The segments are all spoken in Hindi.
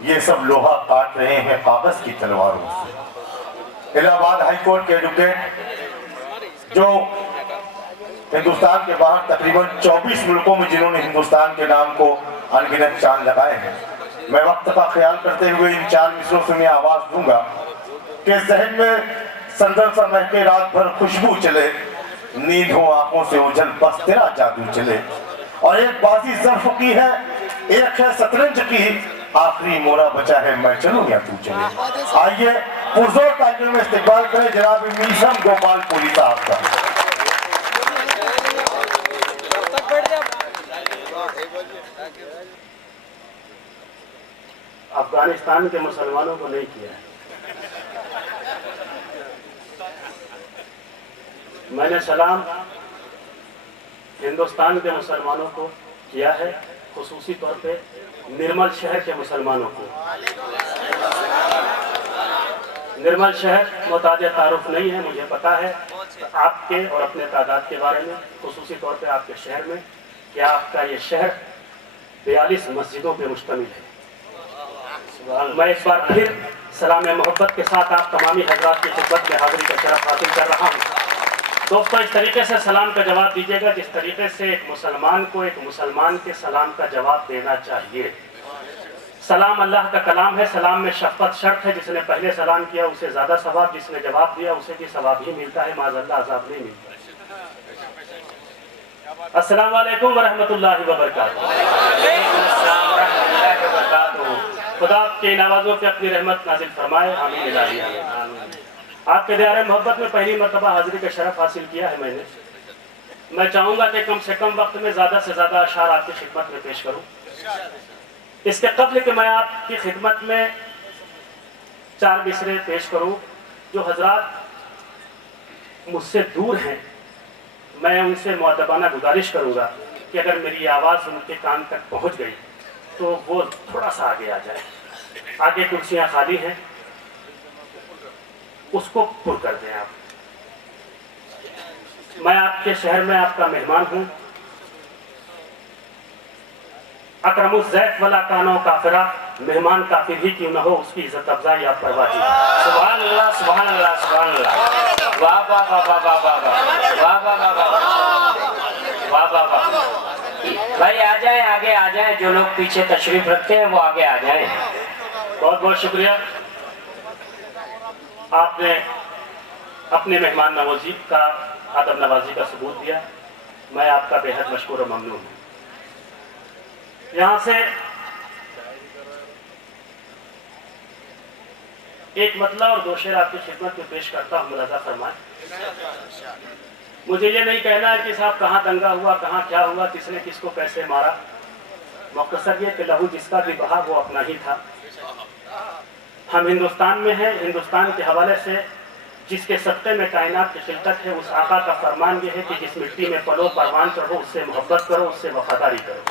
ये सब लोहा काट रहे हैं कागज की तलवारों से। इलाहाबाद हाईकोर्ट के एडवोकेट जो हिंदुस्तान के बाहर तकरीबन 24 मुल्कों में जिन्होंने हिंदुस्तान के नाम को अनगिनत चांद लगाए हैं, मैं वक्त का ख्याल करते हुए इन 4 मिसरों से मैं आवाज दूंगा कि जहन में संदल सा महके रात भर खुशबू चले, नींद हो आंखों से ओझल बस तेरा जादू चले। और एक बाजी ज़र्फ की है, एक है शतरंज की, आखिरी मोरा बचा है मैं चलूं या तू चले। आइए पुरजोर तालियों में इस्तकबाल करें जनाब मीशम गोपाल पुरी साहब का। अफगानिस्तान के मुसलमानों को नहीं किया है। मैंने सलाम हिंदुस्तान के मुसलमानों को किया है, खुसूसी तौर पे निर्मल शहर के मुसलमानों को। निर्मल शहर मोहताज तारुफ नहीं है, मुझे पता है आपके और अपने तादाद के बारे में, खुसूसी तौर पे आपके शहर में, कि आपका ये शहर 42 मस्जिदों पे मुश्तमिल है। मैं इस बार फिर सलाम मोहब्बत के साथ आप तमामी हजरात की खिदमत में हाजिरी का शरफ हासिल कर रहा हूँ। दोस्तों, इस तरीके से सलाम का जवाब दीजिएगा जिस तरीके से एक मुसलमान को एक मुसलमान के सलाम का जवाब देना चाहिए। सलाम अल्लाह का कलाम है, सलाम में शफ़क़त शर्त है। जिसने पहले सलाम किया उसे ज़्यादा सवाब, जिसने जवाब दिया उसे भी सवाब ही मिलता है, माज़अल्लाह अज़ाब नहीं मिलता। अस्सलाम वालेकुम व रहमतुल्लाहि व बरकातुहू। खुदा के नवाज़ों पे अपनी रहमत नाज़िल फरमाए, आमीन इलाही आमीन। आपके दयारे मोहब्बत में पहली मरतबा हाजिरी का शरफ हासिल किया है मैंने। मैं चाहूँगा कि कम से कम वक्त में ज़्यादा से ज़्यादा अशार आपकी खिदमत में पेश करूँ। इसके कबल कि मैं आपकी खिदमत में 4 मिसरे पेश करूँ, जो हजरात मुझसे दूर हैं, मैं उनसे मुअद्दबाना गुजारिश करूँगा कि अगर मेरी आवाज़ उनके कान तक पहुँच गई तो वो थोड़ा सा आगे आ जाए। आगे कुर्सियाँ खाली हैं, उसको पुर कर दें आप। मैं आपके शहर में आपका मेहमान हूँ। अकरमुज़्ज़ैफ़ वला कानो काफ़िरा, मेहमान काफिर ही क्यों न हो, उसकी इज्जत अफजाई आप करवा दीजिए। सुभान अल्लाह सुभान अल्लाह सुभान अल्लाह। वाह वाह वाह वाह वाह वाह वाह वाह वाह वाह वाह वाह। भाई आ जाए, आगे आ जाए, जो लोग पीछे तशरीफ रखते हैं वो आगे आ जाए। बहुत बहुत शुक्रिया, आपने अपने मेहमान नवाजी का अदब नवाजी का सबूत दिया। मैं आपका बेहद मशकूर और ममनून हूँ। यहाँ से एक मतला और 2 शेर आपकी खिदमत में पेश करता हूँ, मुलाजा फरमाएं। मुझे ये नहीं कहना है कि साहब कहाँ दंगा हुआ, कहाँ क्या हुआ, किसने किसको कैसे मारा। मुख्तसर ये कि लहू जिसका भी बहा वो अपना ही था। हम हिंदुस्तान में हैं, हिंदुस्तान के हवाले से जिसके सत्ते में कायनात की खिलकत है, उस आका का फरमान ये है कि जिस मिट्टी में पलो परवान चढ़ो, उससे मोहब्बत करो, उससे वफादारी करो।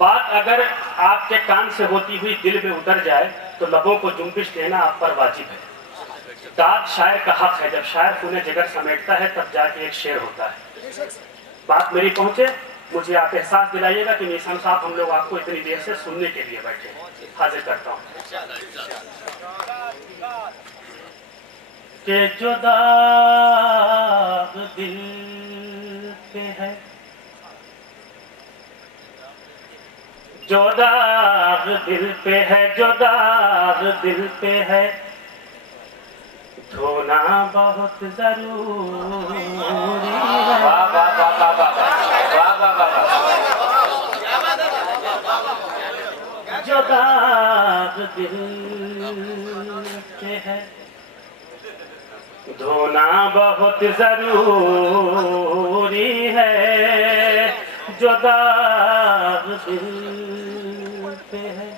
बात अगर आपके कान से होती हुई दिल में उतर जाए तो लबों को जुम्बिश देना आप पर वाजिब है। दाद शायर का हक है, जब शायर पुणे जिगर समेटता है तब जाके एक शेर होता है। बात मेरी पहुंचे, मुझे आप एहसास दिलाइएगा कि मीशम साहब हम लोग आपको इतनी देर से सुनने के लिए बैठे हैं। हाजिर करता हूँ कि जो दाग दिल पे है, जो दाग दिल पे है, जो दाग दिल पे है, धोना बहुत जरूरी है। जो दाग दिल पे है, धोना बहुत जरूरी है। जो दाग दिल पे है,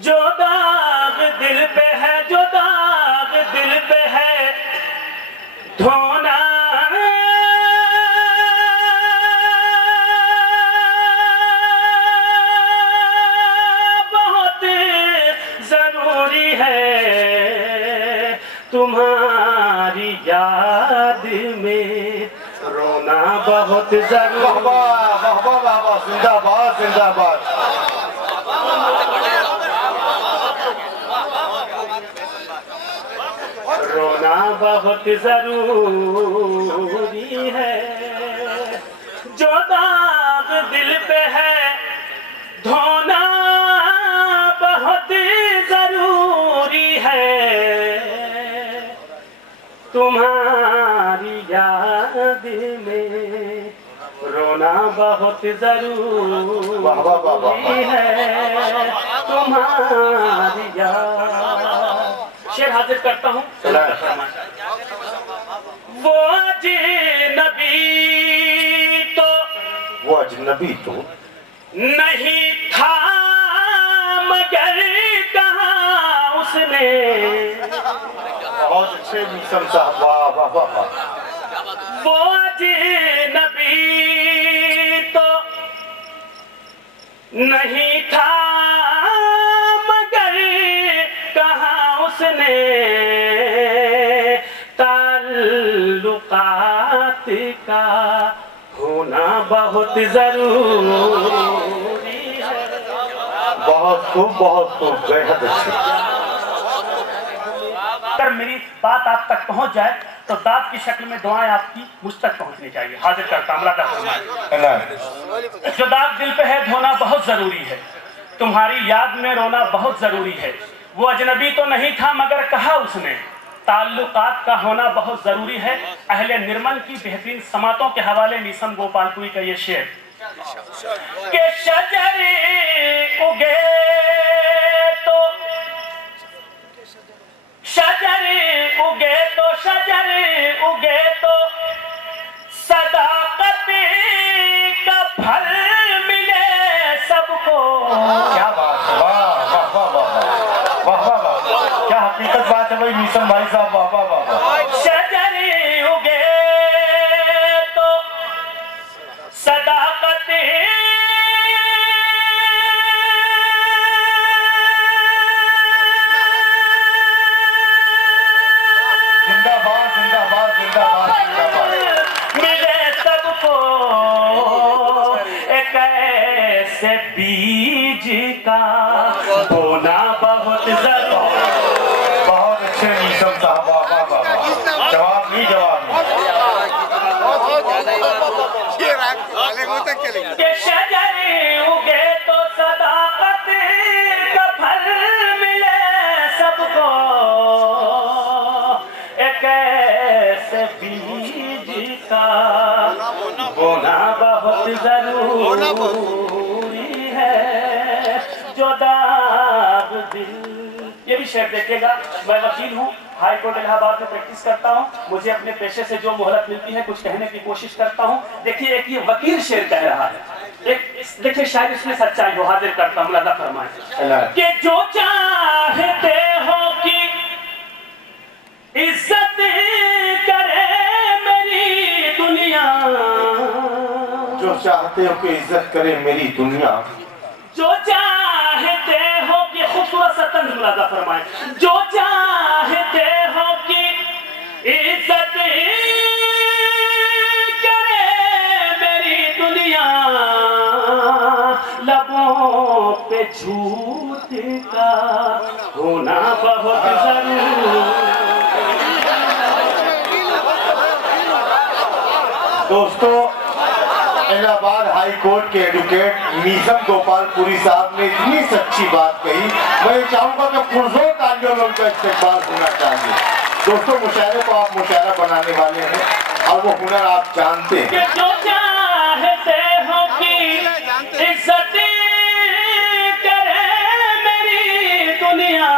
जो दाग दिल पे है, जो दाग दिल पे है, धोना बहुत जरूरी है। तुम्हारी याद में रोना बहुत बहुत जरूरी। वाह वाह वाह वाह वाह वाह, जिंदाबाद जिंदाबाद। रोना बहुत जरूरी है, जो दाग दिल पे है धोना बहुत जरूरी है, तुम्हारी याद में रोना बहुत वाह वाह वाह वाह। जरूरी है, तुम्हारी याद। शेर हाजिर करता हूँ। वो अजनबी तो वो अजनबी तो नहीं था मगर कहा उसने। बहुत अच्छे मिशन साहब, वाह वाह वाह वाह। वो अजनबी तो नहीं था मगर कहा उसने, ताल्लुकात का होना बहुत जरूरी है। बहुत खूब बेहद अच्छे। अगर मेरी बात आप तक पहुंच जाए तो दाद की शक्ल में दुआएं आपकी मुझ तक पहुंचनी चाहिए। हाजिर करता अमला फरमाए। जो दाग दिल पे है धोना बहुत जरूरी है, तुम्हारी याद में रोना बहुत जरूरी है। वो अजनबी तो नहीं था मगर कहा उसने, ताल्लुकात का होना बहुत जरूरी है। अहले निर्मल की बेहतरीन समातों के हवाले नीसम गोपालपुरी का ये शेर के शजरे उगे तो शजरे उगे तो शजरे उगे तो सदाकत का फल मिले सबको। क्या बात है, वाह वाह वाह वाह वाह वाह वाह, क्या हकीकत बात है भाई मीसम भाई साहब, वाह वाह वाह वाह। शजरे उगे तो सदाकत जिंदाबाद जिंदाबाद जिंदाबाद जिंदाबाद। मिले सबको एक ऐसे बीज का होना बहुत जरूरी। बहुत अच्छे मीसम साहब, वाह वाह वाह वाह। जवाब नहीं जवाब नहीं। के शजरे उगे तो सदाकत का फल मिले सबको, एक ऐसे बीज का होना बहुत जरूरी है, जो दाग दिल। ये भी शेर देखिएगा। मैं वकील हूँ, हाई कोर्ट इलाहाबाद में प्रैक्टिस करता हूँ। मुझे अपने पेशे से जो मोहलत मिलती है कुछ कहने की कोशिश करता हूँ। देखिए एक ये वकील शेर कह रहा है, एक देखिए शायद इसमें सच्चाई हो। हाजिर करता हूँ, लगा फरमाए कि जो चाहते हो कि इज्जत करे मेरी दुनिया, जो चाहते हो कि इज्जत करे मेरी दुनिया, जो चाहते हो कि खूबसूरत सा तंज मुलाजा फरमाए, जो चाहते हो कि इज्जत करे मेरी दुनिया, लबों पे झूठ का होना बहुत जरूरी। दोस्तों इलाहाबाद हाई कोर्ट के एडवोकेट मीसम गोपालपुरी साहब ने इतनी सच्ची बात कही, मैं चाहूंगा कि पुरजोर तालियों में उनका इस्तेमाल होना चाहिए। दोस्तों मुशायरे को आप मुशायरा बनाने वाले हैं और वो हुनर आप जानते हैं। कि जो चाहते हो कि इज्जत करे मेरी दुनिया,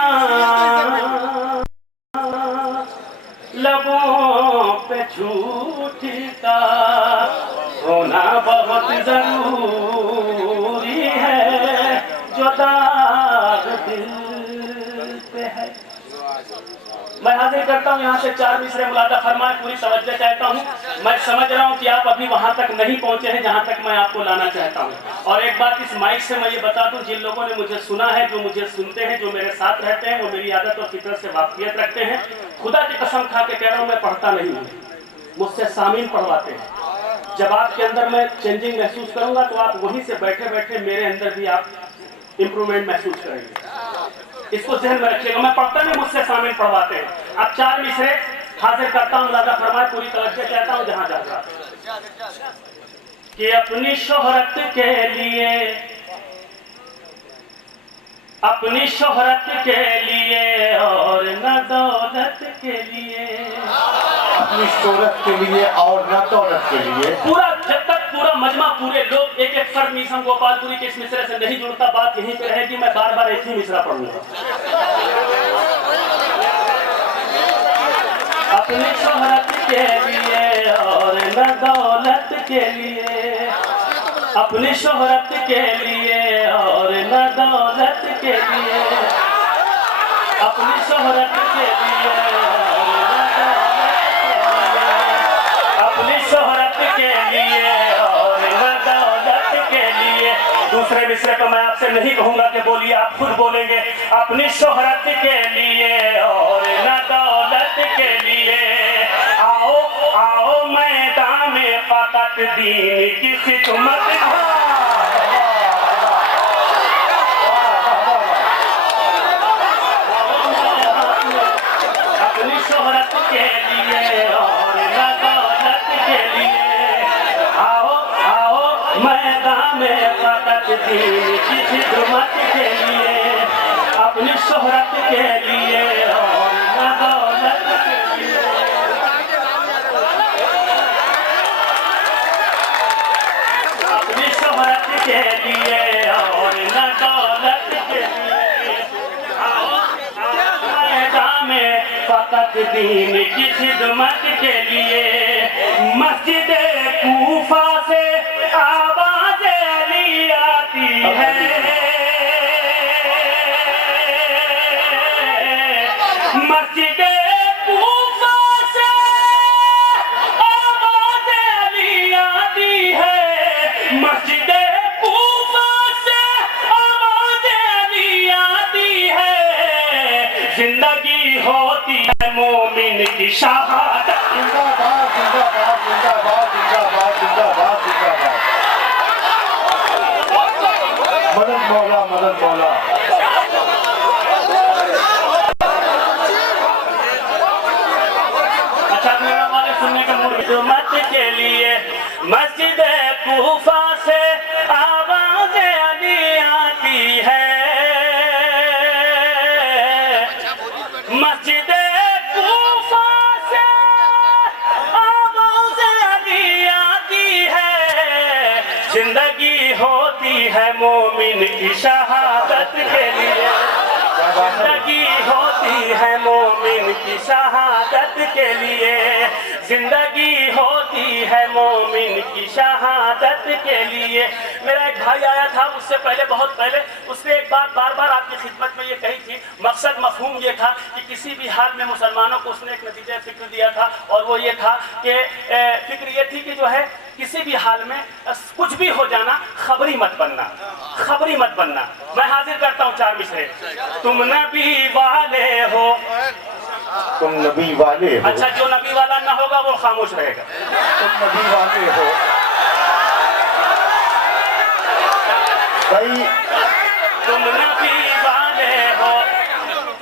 लबों पे झूठ का होना बहुत जरूरी है, जो दाग दिल पे है। मैं हाजिर करता हूँ यहाँ से 4 मिसरे मुलादा फरमाए। पूरी तवज्जो चाहता हूँ। मैं समझ रहा हूँ कि आप अभी वहाँ तक नहीं पहुँचे हैं जहाँ तक मैं आपको लाना चाहता हूँ। और एक बात इस माइक से मैं ये बता दूँ, जिन लोगों ने मुझे सुना है, जो मुझे सुनते हैं, जो मेरे साथ रहते हैं, वो मेरी आदत और फितरत से वाकियत रखते हैं। खुदा की कसम खा के कह रहा हूँ, मैं पढ़ता नहीं हूँ, मुझसे सामीन पढ़वाते हैं। जब आपके अंदर मैं चेंजिंग महसूस करूंगा तो आप वहीं से बैठे बैठे मेरे अंदर भी आप इंप्रूवमेंट महसूस करेंगे। इसको ध्यान में रखिएगा। मैं पढ़ता नहीं, मुझसे शामिल पढ़वाते हैं। अब 4 मिसरे हाजिर करता हूँ, राजा फरमाए, पूरी तवज्जो चाहता हूँ जहां जा रहा कि अपनी शोहरत के लिए, अपनी शोहरत के लिए और न दौलत के लिए, अपनी शोहरत के लिए और न दौलत के लिए। पूरा जब तक पूरा मजमा, पूरे लोग एक एक फर्द मीसम गोपालपुरी के इस मिसरे से नहीं जुड़ता, बात यहीं पे रहेगी। मैं बार बार एक ही मिसरा पढ़ूंगा। अपनी शोहरत के लिए और न दौलत के लिए, अपनी शोहरत के लिए और न दौलत के लिए, अपनी शोहरत के लिए अपनी शोहरत के लिए और न दौलत के लिए। दूसरे विषय को मैं आपसे नहीं कहूंगा कि बोलिए, आप खुद बोलेंगे। अपनी शोहरत के लिए और न दौलत के लिए, आओ आओ मैदान में फकत दीन की खिदमत। अपनी शोहरत के लिए और न दौलत के लिए, आओ आओ मैदान में फकत दीन की खिदमत के लिए, अपनी शोहरत के लिए और न दौलत के लिए। अपनी शोहरत के लिए और न दौलत के लिए, आओ आओ मैदान में फकत दीन की खिदमत के लिए। मस्जिद कूफा से आवाज अली आती है, मस्जिद कूफा से आवाज अली आती है, मस्जिद कूफा से आवाज अली आती है। जिंदगी होती है मोमिन की शहादत। जिंदाबाद जिंदाबाद जिंदाबाद जिंदाबाद जिंदाबाद जिंदाबाद। मदद मौला, मदद मौला। अच्छा, मेरा वाले सुनने का मूड मत के लिए। मस्जिद कूफा से आवाज अली आती है, मस्जिद कूफा से आवाज अली आती है। जिंदगी होती है मोमिन की शहादत के लिए, जिंदगी होती है मोमिन की शहादत के लिए, जिंदगी होती है मोमिन की शहादत के लिए। मेरा एक भाई आया था उससे पहले, बहुत पहले, उसने एक बात बार बार आपकी खिदमत में ये कही थी। मकसद मफहूम ये था कि किसी भी हाल में मुसलमानों को उसने एक नतीजा फिक्र दिया था, और वो ये था कि फिक्र ये थी कि जो है किसी भी हाल में कुछ भी हो जाना, खबरी मत बनना, खबरी मत बनना। मैं हाजिर करता हूँ 4 मिसरे। तुम नबी वाले हो, तुम नबी वाले हो। अच्छा, जो नबी वाला ना होगा वो खामोश रहेगा। तुम नबी वाले हो भाई, तुम नबी वाले हो,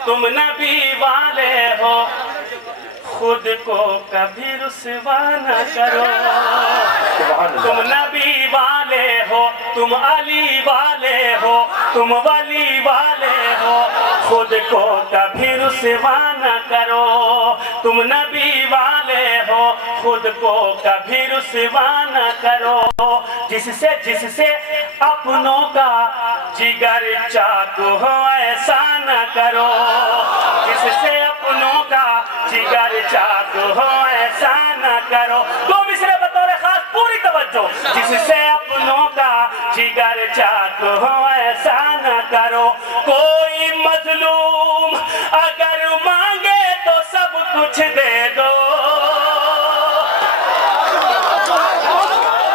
तुम नबी वाले हो, खुद को कभी रुसवा न करो। तुम नबी वाले हो, तुम अली वाले हो, तुम वली वाले हो, खुद को कभी रुसवा न करो। तुम नबी वाले हो, खुद को कभी रुसवा न करो। जिससे जिससे अपनों का जिगर चाकू हो ऐसा न करो, जिससे अपनों का जिगर चाकू हो ऐसा न करो। 2 मिसरे बतौर खास, पूरी तवज्जो। जिससे अपनों का जिगर चाकू हो ऐसा न करो। कोई मजलूम अगर मांगे तो सब कुछ दे दो,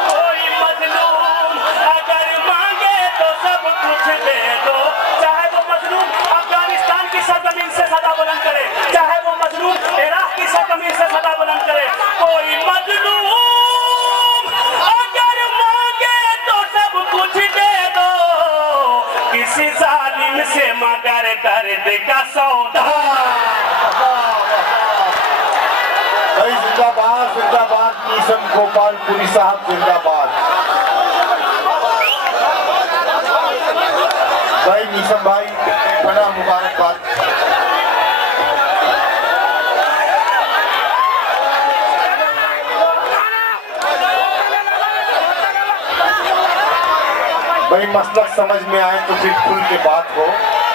कोई मजलूम अगर मांगे तो सब कुछ दे दो। चाहे वो मजलूम अफगानिस्तान की सरजमीन से सदा बुलंद करे, चाहे वो मजलूम इराक की सरजमीन से सदा बुलंद करे। कोई मजलूम दर्द का सौदा। भाई जिंदाबाद जिंदाबाद, मीसम गोपालपुरी साहब जिंदाबाद। भाई मीसम भाई बड़ा मुबारकबाद। भाई मसलक समझ में आए तो फिर खुल के बात हो।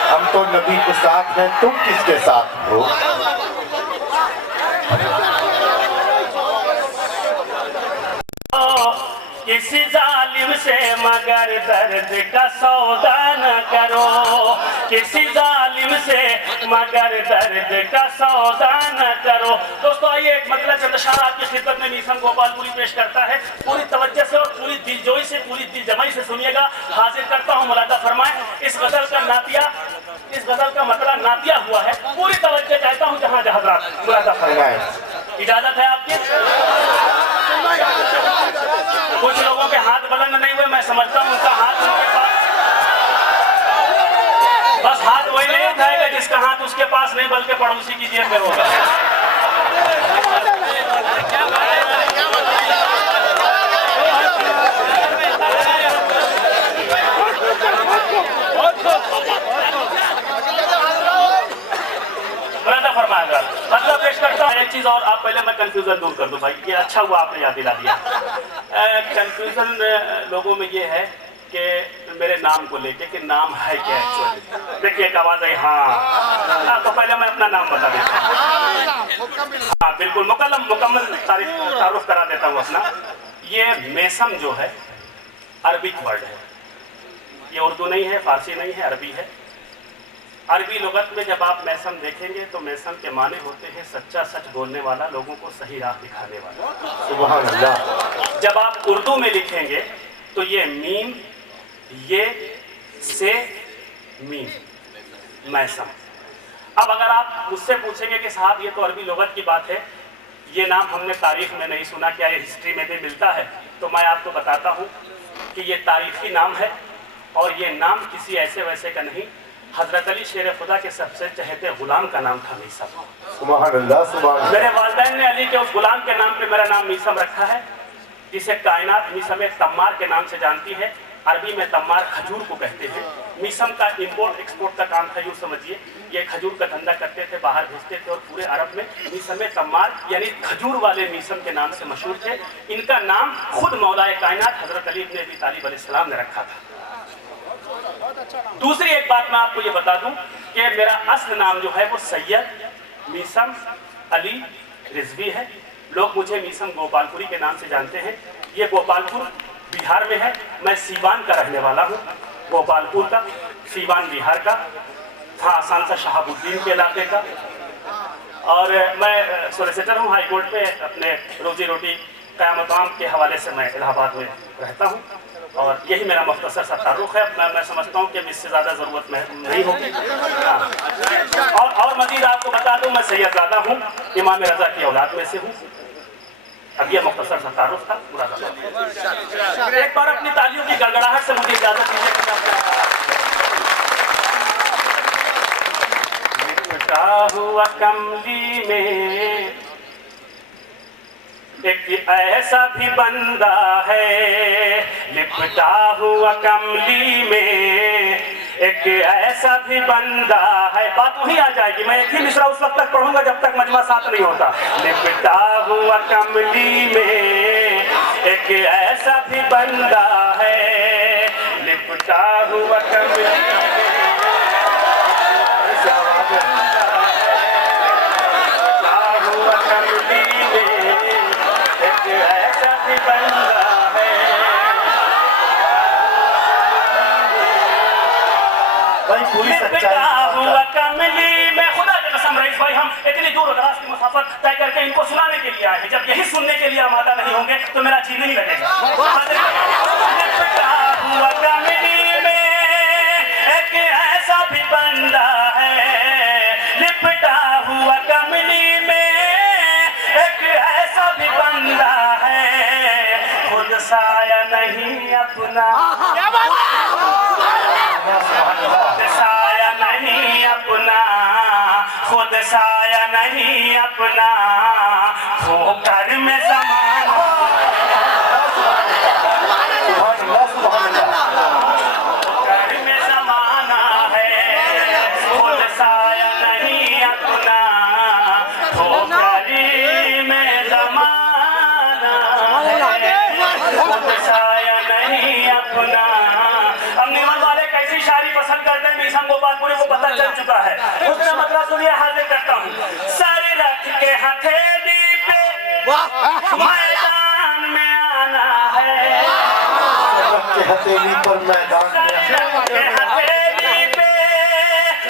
हम तो नबी के साथ हैं, तुम किसके साथ हो? किसी जालिम से मगर दर्द का सौदा न करो, किसी जालिम से मगर दर्द का सौदा न करो। दोस्तों आइए एक मतलब का दशहरा आपकी खिदमत में मीसम गोपालपुरी पेश करता है। पूरी तवज्जो से और पूरी दिलजोई से, पूरी दिलजमाई से सुनिएगा। हाजिर करता हूँ, मुलादा फरमाएं। इस गजल का नातिया, इस गजल का मतलब नातिया हुआ है। पूरी तवज्जो चाहता हूँ जहाँ जहाँ मुलादा फरमाएं। इजाजत है आपकी? कुछ लोगों के हाथ बुलंद नहीं हुए, मैं समझता हूँ उनका हाथ उनके पास, बस हाथ वही नहीं उठाएगा जिसका हाथ उसके पास नहीं बल्कि पड़ोसी की जेब में होगा। मतलब पेश करता हूँ एक चीज और, आप पहले मैं कंफ्यूजन दूर कर दूं भाई, ये अच्छा हुआ आपने याद दिला दिया। कंफ्यूजन लोगों में ये है कि मेरे नाम को लेके कि नाम है क्या एक्चुअली। देखिए एक आवाज आई हाँ, तो पहले मैं अपना नाम बता देता हूँ। हाँ बिल्कुल मुकम्मल तारुफ करा देता हूँ अपना। ये मेसम जो है अरबिक वर्ड है, ये उर्दू नहीं है, फारसी नहीं है, अरबी है। अरबी लुगत में जब आप मैसम देखेंगे तो मैसम के माने होते हैं सच्चा सच बोलने वाला, लोगों को सही राह दिखाने वाला। सुभान अल्लाह। जब आप उर्दू में लिखेंगे तो ये मीम, ये से मीम मैसम। अब अगर आप मुझसे पूछेंगे कि साहब ये तो अरबी लुगत की बात है, ये नाम हमने तारीख में नहीं सुना, क्या ये हिस्ट्री में भी मिलता है? तो मैं आपको बताता हूँ कि ये तारीखी नाम है और ये नाम किसी ऐसे वैसे का नहीं, हजरत अली शेर खुदा के सबसे चहेते गुलाम का नाम था मीसम। सुभान अल्लाह सुभान अल्लाह। मेरे वालिदैन ने अली के उस गुलाम के नाम पे मेरा नाम मीसम रखा है, जिसे कायनात मीसम तम्मार के नाम से जानती है। अरबी में तम्मार खजूर को कहते हैं। मीसम का इंपोर्ट एक्सपोर्ट का काम था, यूँ समझिए। ये खजूर का धंधा करते थे, बाहर भेजते थे और पूरे अरब में मीसम तम्मार यानी खजूर वाले मीसम के नाम से मशहूर थे। इनका नाम खुद मौलाए कायनात हजरत अली इब्न अबी तालिब अलैहिस्सलाम ने रखा था। दूसरी एक बात मैं आपको ये बता दूं कि मेरा असल नाम जो है वो सैयद मीसम अली रिजवी है। लोग मुझे मीसम गोपालपुरी के नाम से जानते हैं। ये गोपालपुर बिहार में है, मैं सीवान का रहने वाला हूँ, गोपालपुर का, सीवान बिहार का, था सांसद शहाबुद्दीन के इलाके का। और मैं सोलिसिटर हूँ हाई कोर्ट पे, अपने रोजी रोटी क़यामत के हवाले से मैं इलाहाबाद में रहता हूँ और यही मेरा मुख्तसर सा तारुफ है। मैं समझता हूँ कि इससे ज़्यादा ज़रूरत नहीं होगी। और मज़ीद आपको बता दूँ मैं सैयदज़ादा हूँ, इमाम रज़ा की औलाद में से हूँ। अब ये मुख्तसर सा तारुफ था। एक बार अपनी तालियों की गड़गड़ाहट से मुझे इजाज़त दीजिए। हुआ कमली में एक ऐसा भी बंदा है, लिपटा हुआ कमली में एक ऐसा भी बंदा है। बात वही आ जाएगी, मैं एक ही मिसरा उस वक्त तक पढ़ूंगा जब तक मजमा साथ नहीं होता। लिपटा हुआ कमली में एक ऐसा भी बंदा है, लिपटा हुआ कमली हुआ कमली में। खुदा की कसम रईस भाई, हम इतनी दूर दराज की मुसाफर तय करके इनको सुनाने के लिए आए हैं। जब यही सुनने के लिए आमादा नहीं होंगे तो मेरा जी नहीं लगेगा। हुआ कमली में एक ऐसा भी बंदा है, लिपटा हुआ कमली में एक ऐसा भी बंदा है, खुद साया नहीं अपना, साया नहीं अपना साया नहीं अपना ठोकर में समाना, ठोकर में समाना है, खुद साया नहीं अपना ठोकर में समाना है, खुद साया नहीं अपना। अब निर्मल वाले कैसी शायरी पसंद करते हैं मिशन गोपालपुरी को पता चल चुका है। उसका मतलब सुनिए, हाजिर करता हूँ। सर रख के हथेली पे मैदान में आना है, हथेली पर मैदान में, हथेली पे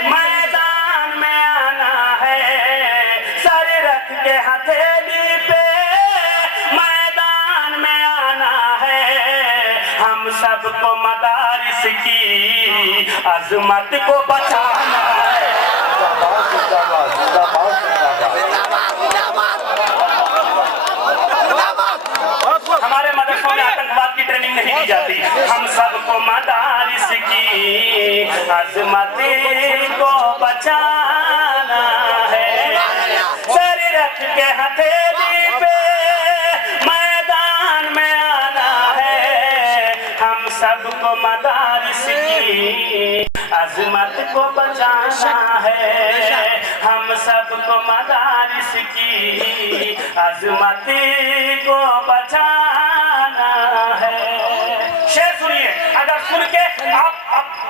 मैदान में आना है, सर रख के हथेली पे मैदान में आना है, हम सबको मदारिस की अजमत को बचाना है। हमारे मदरसों में आतंकवाद की ट्रेनिंग नहीं दी जाती। हम सबको मदारिस की अजमत को बचाना है, सर रख के हथेली पे मैदान में आना है, हम सबको मदारिस की अजमत को बचाना है, हम सबको मदारिस की अजमत को बचाना है। शेर सुनिए, अगर सुन के आप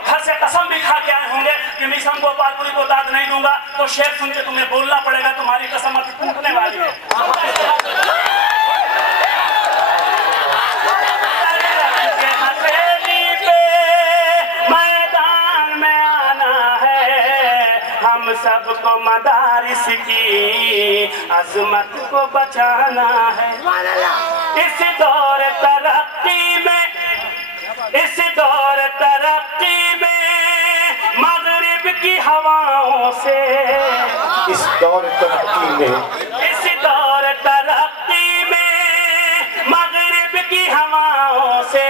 घर से कसम भी खा के आए होंगे कि मिशन गोपालपुरी को दाद नहीं दूंगा, तो शेर सुन के तुम्हें बोलना पड़ेगा, तुम्हारी कसम अब टूटने वाली है। हम सबको मदारिस की अजमत को बचाना है। इस दौर तरक्की में, इस दौर तरक्की में मगरिब की हवाओं से, इस दौर तरक्की में, इस दौर तरक्की में मगरिब की हवाओं से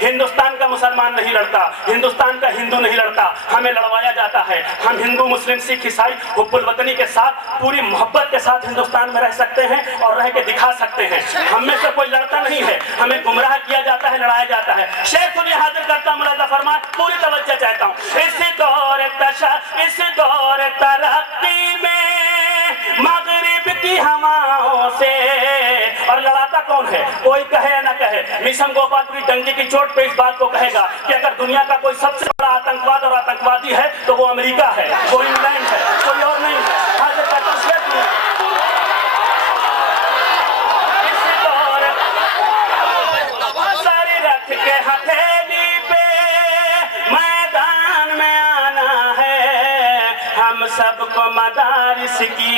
हिंदुस्तान का मुसलमान नहीं लड़ता, हिंदुस्तान का हिंदू नहीं लड़ता, हमें लड़वाया जाता है। हम हिंदू मुस्लिम सिख ईसाई हुब्बुल वतनी के साथ पूरी मोहब्बत के साथ हिंदुस्तान में रह सकते हैं और रह के दिखा सकते हैं। हम में से कोई लड़ता नहीं है, हमें गुमराह किया जाता है, लड़ाया जाता है। शेर सुनिए, हाजिर करता हूं, मुलाजा फरमाए, पूरी तवज्जो चाहता हूं। इस दौर तरक्की में मगरिब की हवाओं से, और लड़ाता कौन है? कोई कहे या ना कहे, मिशन गोपालपुरी डंकी की चोट पे इस बात को कहेगा कि अगर दुनिया का कोई सबसे बड़ा आतंकवाद और आतंकवादी है तो वो अमेरिका है, वो इंग्लैंड है, कोई और नहीं है। हाजिर करता हूं, सारी रख के हथेली पे मैदान में आना है, हम सबको मदारिस की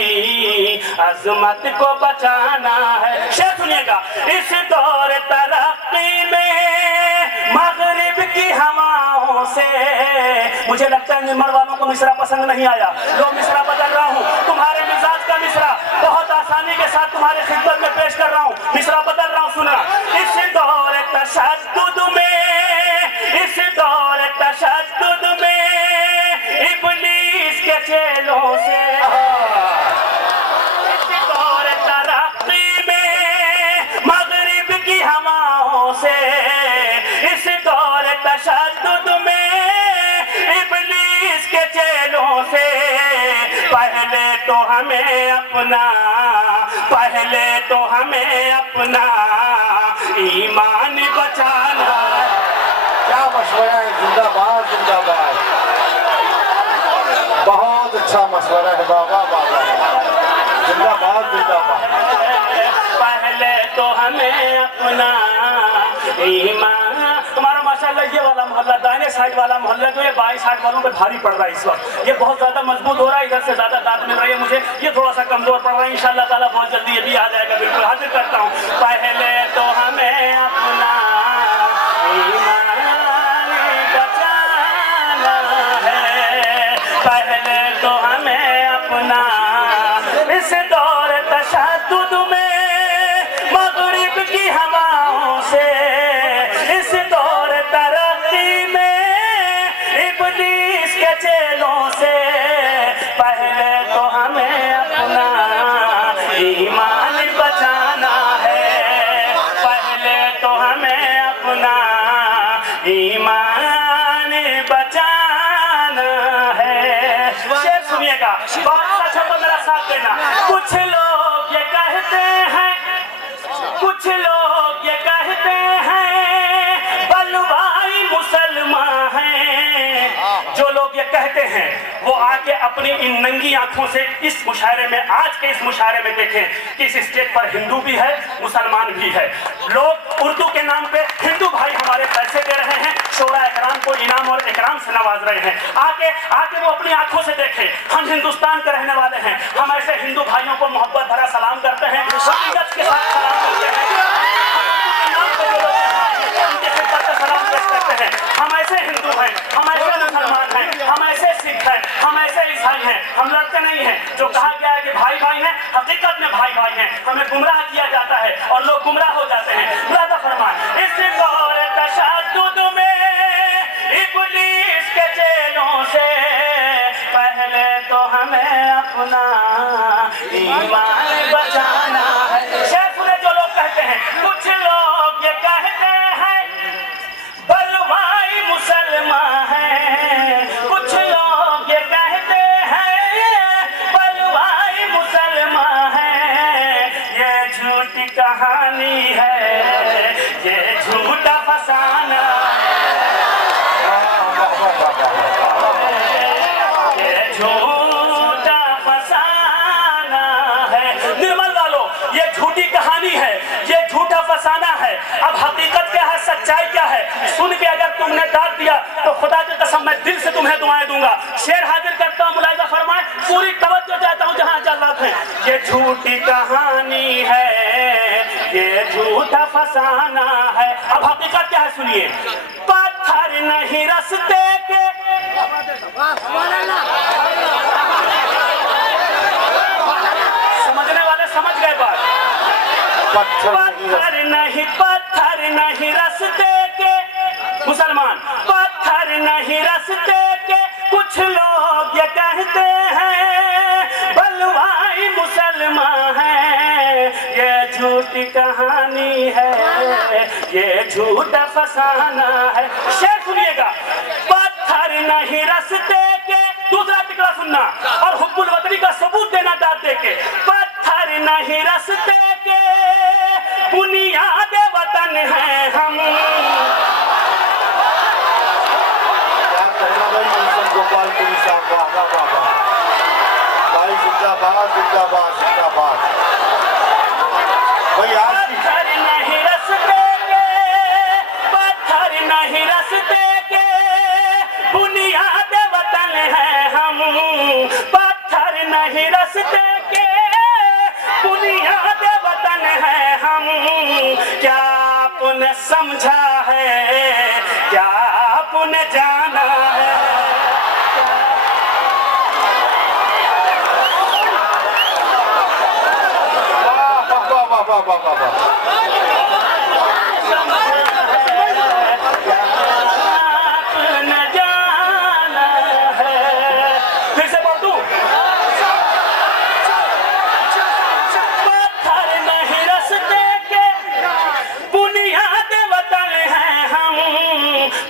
अजमत को बचाना है। शेर सुनिएगा, इस दौर तरक्की में मगरिब की हवाओं से, मुझे लगता है निर्मल वालों को मिसरा पसंद नहीं आया, लो मिसरा बदल रहा हूँ, तुम्हारे मिजाज का मिसरा बहुत आसानी के साथ तुम्हारे खिदमत में पेश कर रहा हूँ, मिसरा बदल रहा हूँ, सुना। इस दौर तशद्दुद में, इस दौर तशद्दुद में इब्लीस के चेलों से, इस दौर तरक्की में मगरिब की हवाओं से, इस दौर तशद्दुद में इब्लीस के चेलों से, पहले तो हमें अपना, पहले तो हमें अपना ईमान बचाना। क्या मशवरा है, जिंदाबाद जिंदाबाद, बहुत अच्छा मशवरा है बाबा, बाबा जिंदाबाद जिंदाबाद। पहले तो हमें अपना ईमान, तुम्हारा माशाल्लाह ये वाला मोहल्ला, दाहिने साइड वाला मोहल्ला जो है बाएं साइड वालों पे भारी पड़ रहा है इस वक्त, ये बहुत ज्यादा मजबूत हो रहा है, इधर से ज्यादा दाद मिल रही है मुझे, ये थोड़ा सा कमजोर पड़ रहा है, इंशाल्लाह ताला बहुत जल्दी ये भी आ जाएगा। बिल्कुल हाजिर करता हूँ, पहले तो हमें अपना ईमान बचाना है, पहले तो हमें अपना, इस दौर तशद्दुद में मगरिब की हवाओं से, इस दौर तरक्की में इब्लीस के चेलों से, पहले तो हमें अपना ईमान बचाना है, पहले तो हमें अपना ईमान बचाना है। शेर सुनिएगा, बात अच्छा तो मेरा साथ देना। कुछ लोग ये कहते हैं, कुछ लोग ये कहते हैं बलवाई मुसलमान हैं। जो लोग ये कहते हैं वो आके अपनी इन नंगी आंखों से इस मुशायरे में, आज के इस मुशायरे में देखें कि इस स्टेज पर हिंदू भी है, मुसलमान भी है। लोग उर्दू के नाम पे हिंदू भाई हमारे पैसे दे रहे हैं, शोरा इकराम को इनाम और इकराम से नवाज रहे हैं। आके वो अपनी आंखों से देखें। हम हिंदुस्तान के रहने वाले हैं, हम ऐसे हिंदू भाइयों को मोहब्बत भरा सलाम करते हैं, हकीकत के साथ सलाम करते हैं, उनके खिदमत का सलाम पेश करते हैं। हम ऐसे हिंदू हैं, हम ऐसे मुसलमान हैं, हम ऐसे सिख हैं, हम ऐसे ईसाई हैं, हम लड़ते नहीं हैं। जो कहा गया है कि भाई भाई हैं, हकीकत में भाई भाई हैं। हमें गुमराह किया जाता है और लोग गुमराह हो जाते हैं। मुरादा फरमाए, इस दौर तशद्दुद में इब्लीस के जेलों से पहले तो हमें अपना ईमान बचाना है। शेर सुने जो लोग कहते हैं, कुछ लोग ये कहते हैं बलवाई मुसलमान हैं, कुछ लोग ये कहते हैं बलवाई मुसलमान हैं। ये झूठी कहानी है, ये झूठा फसाना, ये झूठा फसाना है। निर्मल वालों, ये झूठी कहानी है, ये झूठा फसाना है। अब हकीकत क्या है, सच्चाई क्या है, सुन के अगर तुमने दाद दिया तो खुदा की कसम मैं दिल से तुम्हें दुआएं दूंगा। शेर हाजिर करता हूं, मुलाहिजा फरमाए, पूरी तवज्जो चाहता हूं जहां जल्लात है। ये झूठी कहानी है, ये झूठा फसाना है। अब हकीकत क्या है सुनिए, पत्थर नहीं रस्ते के, समझने वाले समझ गए बात। पत्थर नहीं रस्ते के मुसलमान, पत्थर नहीं रस्ते के, कुछ लोग ये कहते हैं बलवाई मुसलमान हैं। ये झूठी कहानी है, ये झूठा फसाना है। शेर सुनिएगा, पत्थर नहीं रस्ते के, दूसरा टिकड़ा सुनना और हुब्बुल वतनी का सबूत देना दाद दे के। पत्थर नहीं रस्ते के, बुनियाद वतन है हम। गोपालपुरी साहब, वाह वाह वाह भाई, जिंदाबाद जिंदाबाद जिंदाबाद भाई। पत्थर नहीं रस्ते के, पत्थर नहीं रस्ते के, बुनियाद वतन है हम। पत्थर नहीं रस्ते के, बुनियाद वतन है हम। क्या आपने समझा है, क्या आपने जाना है, वाह वाह वाह वाह। आपने जाना है। फिर से बोल दूं, पत्थर नहीं रस्ते के, बुनियाद वतन है हम।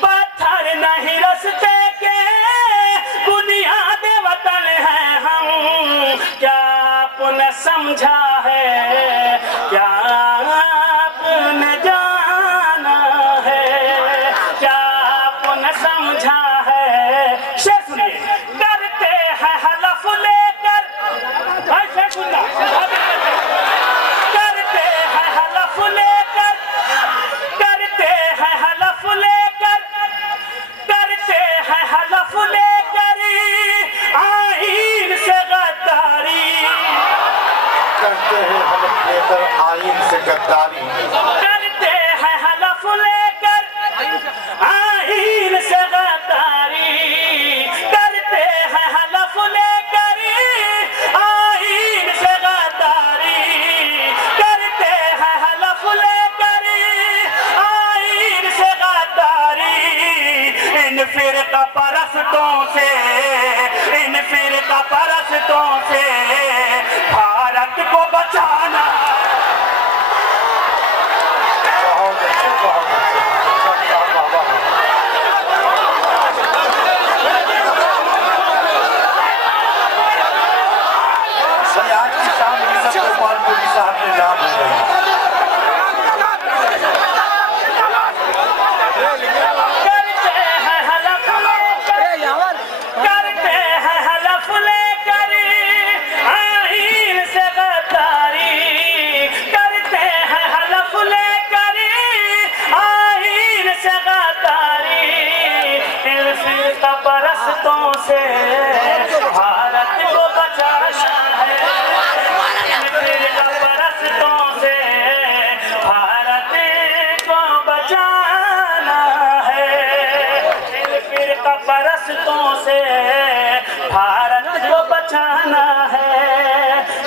पत्थर नहीं रस्ते के, बुनियाद वतन है हम। क्या आपने समझा है, क्या आपने जाना है, क्या आपने समझा है। शेर सुनिए, करते हैं हलफ लेकर, भाई शेर सुनना, करते हैं हलफ लेकर, करते हैं हलफ लेकर, करते हैं हलफ लेकर आईन से गद्दारी, करते हैं हलफ लेकर आईन से गद्दारी, करते हैं हलफ लेकर आईन से गद्दारी, करते हैं हलफ लेकर आईन से गद्दारी, करते हैं हलफ लेकर आईन से गद्दारी। इन फिरका परस्तों से, इन फिरका परस्तों से भारत को बचाना। बहुत अच्छे, बहुत अच्छे। आज की शाम में सब गोपालपुरी साहब ने नाम हो गई। परस्तों से भारत को बचाना है, परस्तों से भारत को बचाना है, फिर का परस्तों से भारत को बचाना है,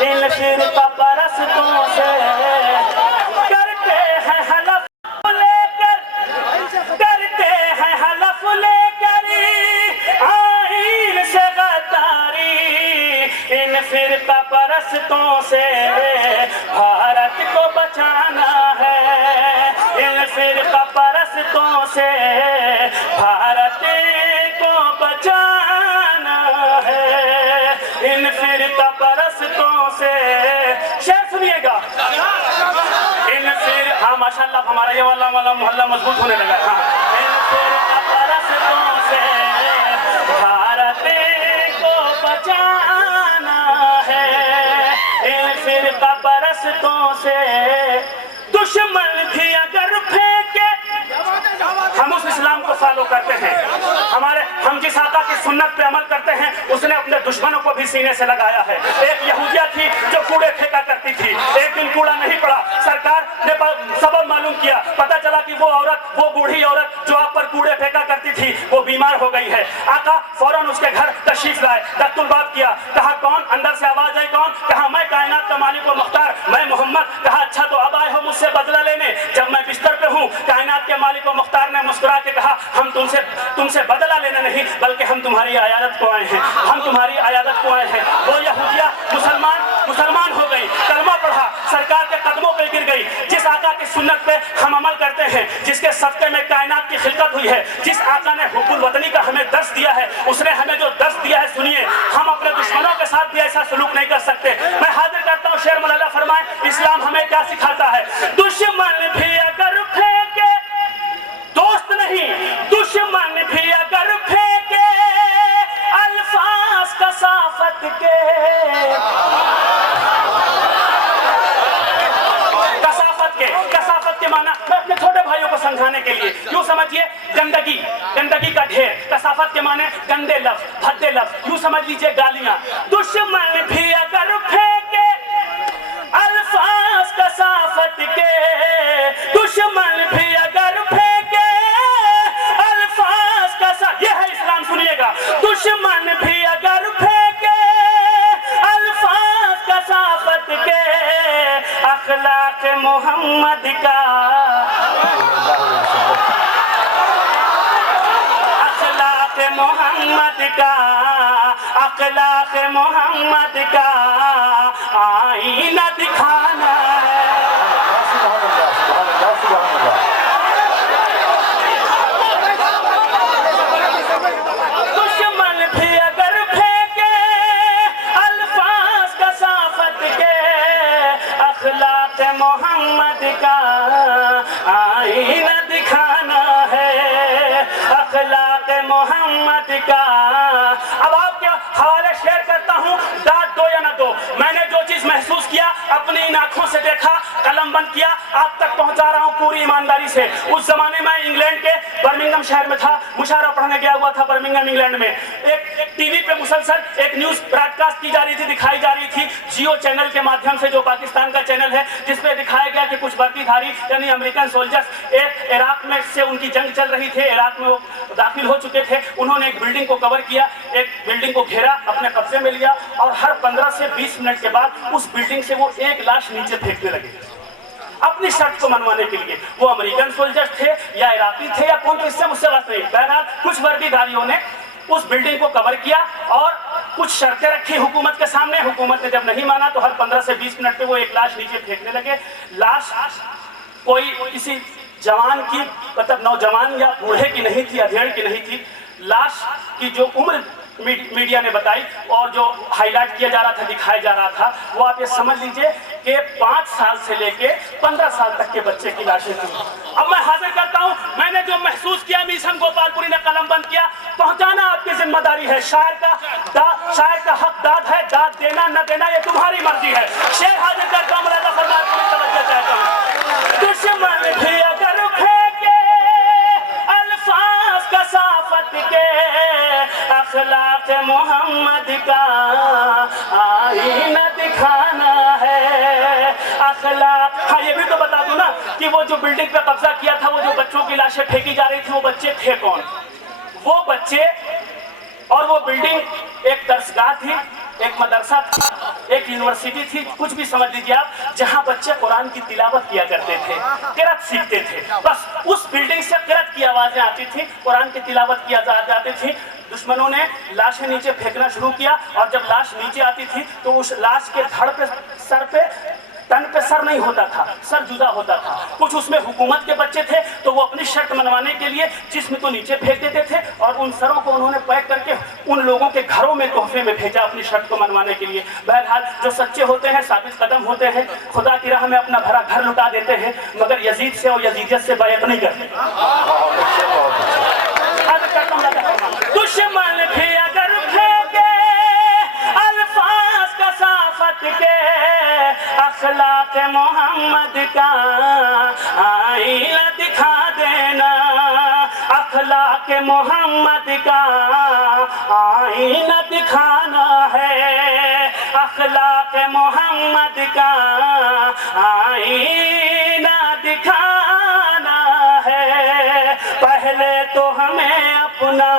इन फिर का परस्तों से करते हैं हलफ लेकर, करते हैं हलफ लेकर आईन से गद्दारी, इन फिरका परस्तों से भारत को बचाना है, इन फिरका परस्तों से भारत को बचाना है, इन फिरका परस्तों से। शेर सुनिएगा, इन फिर, हाँ माशाल्लाह हमारा ये वाला मोहल्ला मजबूत होने लगा। हाँ, इन फिरका परस्तों से भारत को बचाना है, इन फिरका परस्तों से। दुश्मन भी अगर फेंके, हम उस इस्लाम को फॉलो करते हैं, हम जिस आका की सुन्नत पे अमल करते हैं उसने अपने दुश्मनों को भी सीने से लगाया है। एक यहूदिया थी जो कूड़े फेंका करती थी, एक दिन कूड़ा नहीं पड़ा, सरकार ने सबब मालूम किया, पता चला कि वो औरत, वो बूढ़ी औरत जो आप पर कूड़े फेंका करती थी वो बीमार हो गई है। आका फौरन उसके घर तशरीफ लाए, दस्तुरबात किया, कहा कौन? अंदर से आवाज आई, कौन? कहा मैं कायनात का मालिक व मुख्तार, मैं मोहम्मद। कहा अच्छा तो अब आए हो मुझसे बदला लेने, जब मैं बिस्तर पे हूँ। कायनात के मालिक व मुख्तार ने मुस्कुरा के कहा हम तुमसे बदला लेना नहीं बल्कि हम तुम्हारी आयादत को आए हैं, हम तुम्हारी आयादत को आए हैं। वो यहूदिया मुसलमान हो गई, कलमा पढ़ा, सरकार के कदमों पे गिर गई। जिस आका की सुन्नत पे हम अमल करते हैं, जिसके सदक़े में कायनात की खिलकत हुई है, जिस आका ने हुब्बुल वतनी का हमें दर्स दिया है, उसने हमें जो दर्स दिया है सुनिए, हम अपने दुश्मनों के साथ भी ऐसा सलूक नहीं कर सकते। मैं हाजिर करता हूँ शेर मौलाना फरमाए, इस्लाम हमें क्या सिखाता है? दुश्मन भी अगर फेंके, दोस्त नहीं, दुश्मन भी अगर फेंके अल्फाज कसाफत के, कसाफत के माना मैं अपने छोटे भाइयों को समझाने के लिए यूं समझिए, गंदगी का ढेर, कसाफत के माने गंदे लफ्ज, भद्दे लफ्ज, यूं समझ लीजिए गालियां। दुश्मन भी अगर फेंके अल्फाज कसाफत के, दुश्मन भी अगर फेंके अल्फाज कसा, ये है इस्लाम सुनिएगा। दुश्मन भी अगर फेंके अल्फाज कसाफत के, अखलाक मोहम्मद का, अखलाक मोहम्मद का, अखलाक मोहम्मद का आईना दिखाना है। दुश्मन भी अगर फेंके अल्फाज कसाफत के, अखलाक मोहम्मद का आईना दिखाना है, अखलाक मोहम्मद का। अब आपके हवाले शेयर करता हूँ, दाद दो या ना दो, मैंने जो चीज महसूस किया, अपनी इन आंखों से देखा, कलम बंद किया, आप तक पहुंचा रहा हूं पूरी ईमानदारी से। उस जमाने में इंग्लैंड के बर्मिंघम शहर में था, मुशायरा पढ़ने गया हुआ था बर्मिंघम इंग्लैंड में। एक टीवी पे मुसलसल एक न्यूज ब्रॉडकास्ट की जा रही थी, दिखाई जा रही थी, जियो चैनल के माध्यम से, जो पाकिस्तान का चैनल है, जिसपे दिखाया गया कि कुछ वर्दीधारी यानी अमेरिकन सोल्जर्स एक इराक में से उनकी जंग चल रही थी, इराक में वो दाखिल हो चुके थे, उन्होंने एक बिल्डिंग को कवर किया, एक बिल्डिंग को घेरा, अपने कब्जे में लिया और हर 15 से 20 मिनट के बाद उस बिल्डिंग से वो एक लाश नीचे फेंकने लगे अपनी शर्त को मनवाने के लिए। वो अमेरिकन सोल्जर्स थे या इराकी थे या कौन, तो इससे मुझसे बात नहीं। बहरहाल कुछ वर्दीधारियों ने उस बिल्डिंग को कवर किया और कुछ शर्तें रखी हुकूमत के सामने। हुकूमत ने जब नहीं माना तो हर 15 से 20 मिनट पे वो एक लाश नीचे फेंकने लगे। लाश कोई किसी जवान की, मतलब नौजवान या बूढ़े की नहीं थी, अधेड़ की नहीं थी। लाश की जो उम्र मीडिया ने बताई और जो हाईलाइट किया जा रहा था, दिखाया जा रहा था, वो आप ये समझ लीजिए कि 5 साल से लेके 15 साल तक के बच्चे की लाशें थी। अब मैं हाजिर करता हूं, मैंने जो महसूस किया, मिशन गोपालपुरी ने कलम बंद किया, पहुंचाना आपकी जिम्मेदारी है। शायर का हक दाद है, दाद देना न देना ये तुम्हारी मर्जी है। शेर हाजिर करता हूं, मुलाजा फरमाए, तवज्जो चाहता हूं। दुश्मन भी अगर फेंके अल्फाज कसाफत के, अखलाक मोहम्मद का आईना दिखाना है। अखलाक, हाँ ये भी तो बता दूं ना कि वो जो बिल्डिंग पे कब्जा किया था, वो जो बच्चों की लाशें फेंकी जा रही थी, वो बच्चे थे कौन? वो बच्चे और वो बिल्डिंग एक दरसगाह थी, एक मदरसा था, एक यूनिवर्सिटी थी, कुछ भी समझ लीजिए आप, जहां बच्चे कुरान की तिलावत किया करते थे, किरात सीखते थे। बस उस बिल्डिंग से किरात की आवाजें आती थी, कुरान की तिलावत किया जाती थी। दुश्मनों ने लाशें नीचे फेंकना शुरू किया और जब लाश नीचे आती थी तो उस लाश के धड़ पे, सर पे, तन पे सर नहीं होता था, सर जुदा होता था। कुछ उसमें हुकूमत के बच्चे थे तो वो अपनी शर्त मनवाने के लिए जिस्म को नीचे फेंक देते थे और उन सरों को उन्होंने पैक करके उन लोगों के घरों में तोहफे में भेजा अपनी शर्त को मनवाने के लिए। बहरहाल जो सच्चे होते हैं, साबित कदम होते हैं, खुदा की राह में अपना भरा घर लुटा देते हैं, मगर यजीद से और यजीदियत से बैत नहीं करते। दुश्मन भी अगर फेंके अल्फाज कसाफत के, अखलाक मोहम्मद का आईना दिखा देना। अखलाक मोहम्मद का आईना दिखाना है। अखलाक मोहम्मद का आईना दिखाना है। पहले तो हमें अपना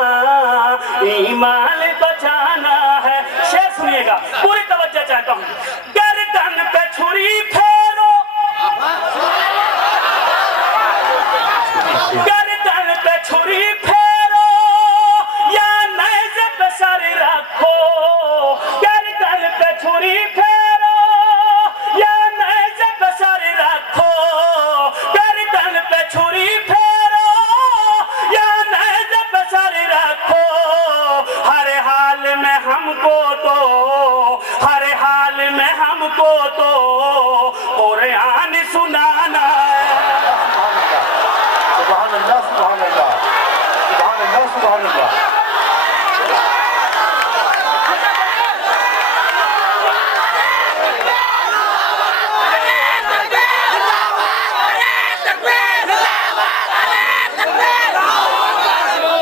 ईमान बचाना है। शेर सुनिएगा, पूरी तवज्जो चाहता हूँ। गर्दन पे छुरी फेरो, गर्दन पे छुरी फेरो या नेज़े पे सर रखो। गर्दन पे छुरी फेरो या नेज़े पे सर रखो। गर्दन पे छुरी फेरो या नेज़े पे सर रखो। हर हाल में हमको तो, हर हाल में हमको तो कुरान सुनाना है। सुभान अल्लाह, सुभान अल्लाह, सुभान अल्लाह, सुभान अल्लाह।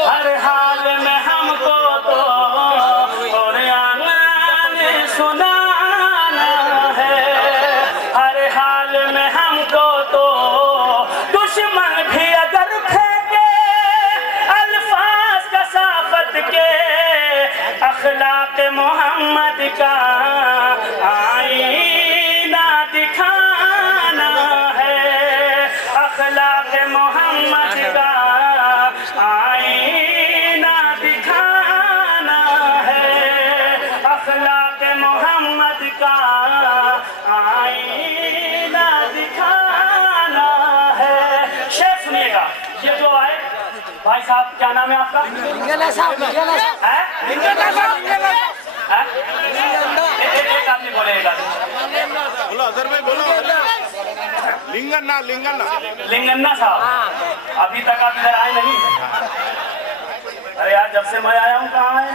हर हाल में हमको तो कुरान सुनाना है। हर हाल में हमको तो दुश्मन भी अगर फेंके अल्फाज कसाफत के, अखलाक मोहम्मद का आईना दिखाना है। अखलाक मोहम्मद का आईना दिखाना है। अखलाक मोहम्मद का आईना दिखाना है। शेर सुनिएगा, ये जो आए भाई साहब, क्या नाम है आपका? एक आदमी बोले, एक आदमी बोलो अजहर भाई, बोलो लिंगन्ना, लिंगन्ना, लिंगन्ना साहब, अभी तक आप इधर आए नहीं हैं। अरे यार, जब से मैं आया हूँ कहाँ है?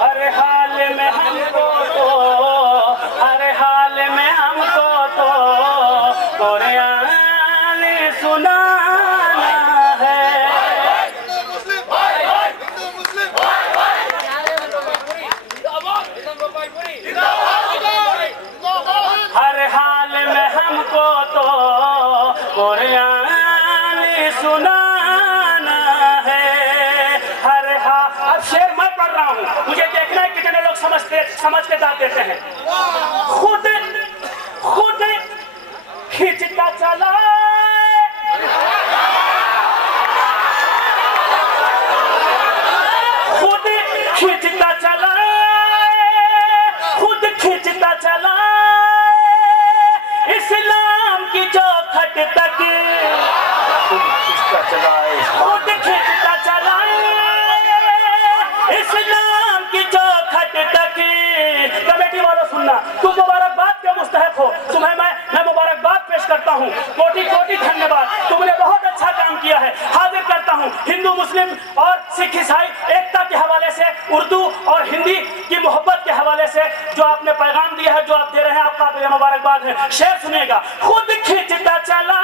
हर हाल में हमको तो, हर हाल में हमको तो कुरान सुनाना है। समझ के दाद देते हैं। खुद खुद खींचता चला, खुद खींचता चला, खुद खींचता चला इस्लाम की चौखट तक, खुद खींचता चला खुद खींचता चला इस्लाम की चौखट तक। कमेटी वालों सुनना, तुम मुबारकबाद के मुस्तहक हो, तुम्हें मैं मुबारकबाद पेश करता हूँ। कोटि कोटि धन्यवाद, तुमने बहुत अच्छा काम किया है। हाजिर करता हूँ हिंदू मुस्लिम और सिख ईसाई एकता के हवाले से, उर्दू और हिंदी की मोहब्बत के हवाले से जो आपने पैगाम दिया है, जो आप दे रहे हैं, आपका तो मुबारकबाद है। शेर सुनिएगा। खुद खींचता चला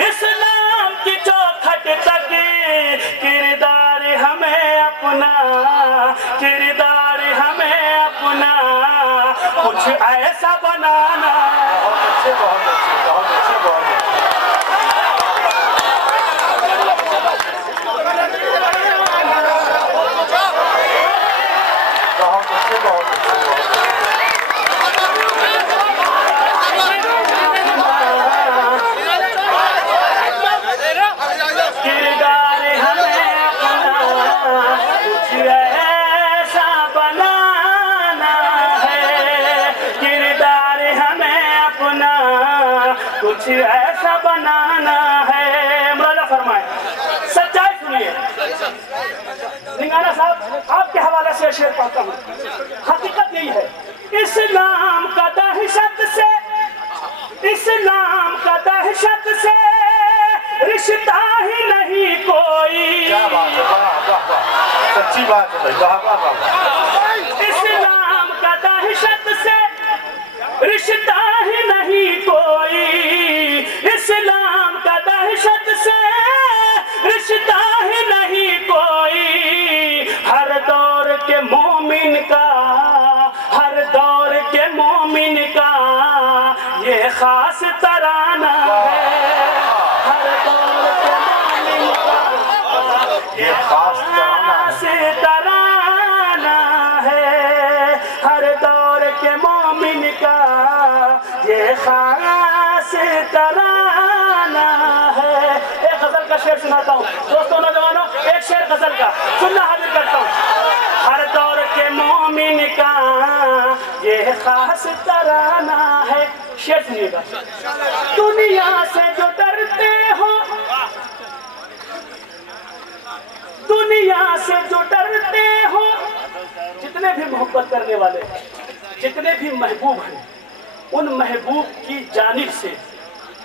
इस्लाम की चौखट तक, किरदार हमें अपना, किरदार हमें अपना कुछ ऐसा बनाना। बहुत अच्छे, बहुत अच्छे, बहुत अच्छे, बहुत अच्छे। बहुत अच्छे, बहुत अच्छे। किरदार हमें अपना कुछ ऐसा बनाना है, किरदार हमें अपना कुछ ऐसा बनाना है। मुरादा फरमाए, सच्चाई सुनिए। निगाना साहब, आपके हवाले से शेर पढ़ता हूँ। हकीकत यही है, इस्लाम का दहशत से, इस्लाम का दहशत से रिश्ता ही नहीं कोई। क्या बात है, वाह वाह वाह, सच्ची बात है भाई, वाह वाह वाह। इस्लाम का दहशत से रिश्ता ही नहीं कोई, इस्लाम का दहशत से रिश्ता ही नहीं कोई। हर दौर के मोमिन का, हर दौर के मोमिन का ये खास तराना है। हर दौर के मोमिन का ये खास तराना है, हर दौर के मोमिन का ये खास तराना है। एक गजल का शेर सुनाता हूँ दोस्तों, नौजवानों, एक शेर गजल का सुनना हाजिर करता हूँ। हर दौर के मोमिन का ये खास तराना है। शेर सुनिएगा। दुनिया से जो डरते हो, दुनिया से जो डरते हो, जितने भी मोहब्बत करने वाले, जितने भी महबूब हैं, उन महबूब की जानिब से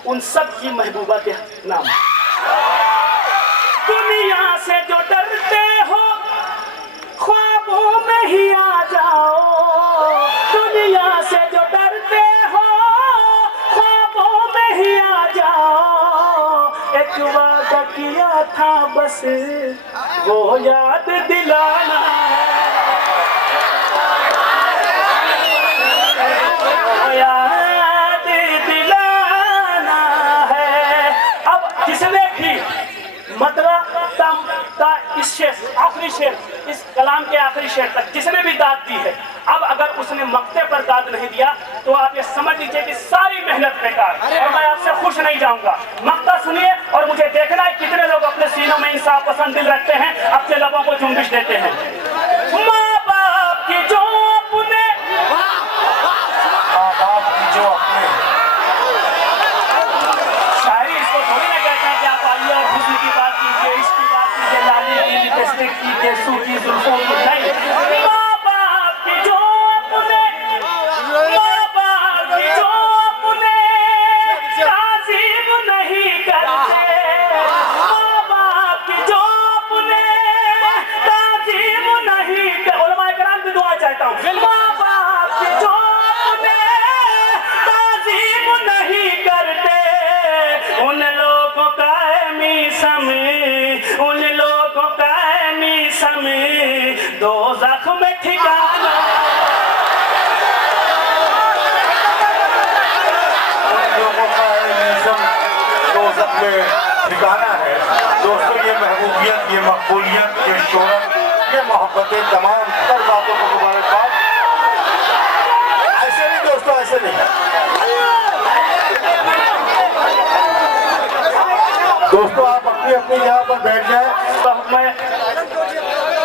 उन सब की महबूबा के नाम। दुनिया से जो डरते हो ख्वाबों में ही आ जाओ, दुनिया से जो डरते हो ख्वाबों में ही आ जाओ। एक वादा किया था बस वो याद दिलाना है, याद दिलाना है। अब जिसने भी मतलब इस शेर, आखिरी शेर, इस कलाम के आखिरी शेर तक जिसने भी दाद दी है, अब अगर उसने मक्ते पर दाद नहीं दिया तो आप ये समझ लीजिए कि सारी मेहनत बेकार, और मैं आपसे खुश नहीं जाऊंगा। मक्ता सुनिए और मुझे देखना है कितने लोग अपने सीनों में इंसाफ पसंद दिल रखते हैं, अपने लबों को जुम्बिश देते हैं। माँ बाप की जो अपने, माँ बाप की जो अपने, शायरी इसको थोड़ी ना कहते हैं कि आप आइए और हुस्न की बात कीजिए, इसकी बात कीजिए, लाली की लिपस्टिक कीजिए, सूखी जुल्फों की, नहीं। माँ बाप की जो अपने, माँ बाप की जो अपने ताज़ीम नहीं करते, माँ बाप की जो अपने ताज़ीम नहीं करते। उलमाए कराम की दुआ चाहता हूँ। माँ बाप की जो अपने ताज़ीम नहीं करते, उन लोगों का मीसम, उन लोगों का मीसम दो जख्म में ठिकाना। लोगों का निज़म दोज़ख में ठिकाना है। दोस्तों, ये महबूबियत, ये मकबूलियत, ये शोहरत आगे मोहब्बतें तमाम तर बातों को मुबारकबाद। ऐसे नहीं दोस्तों, ऐसे नहीं दोस्तों, आप अपनी अपनी जगह पर बैठ जाए।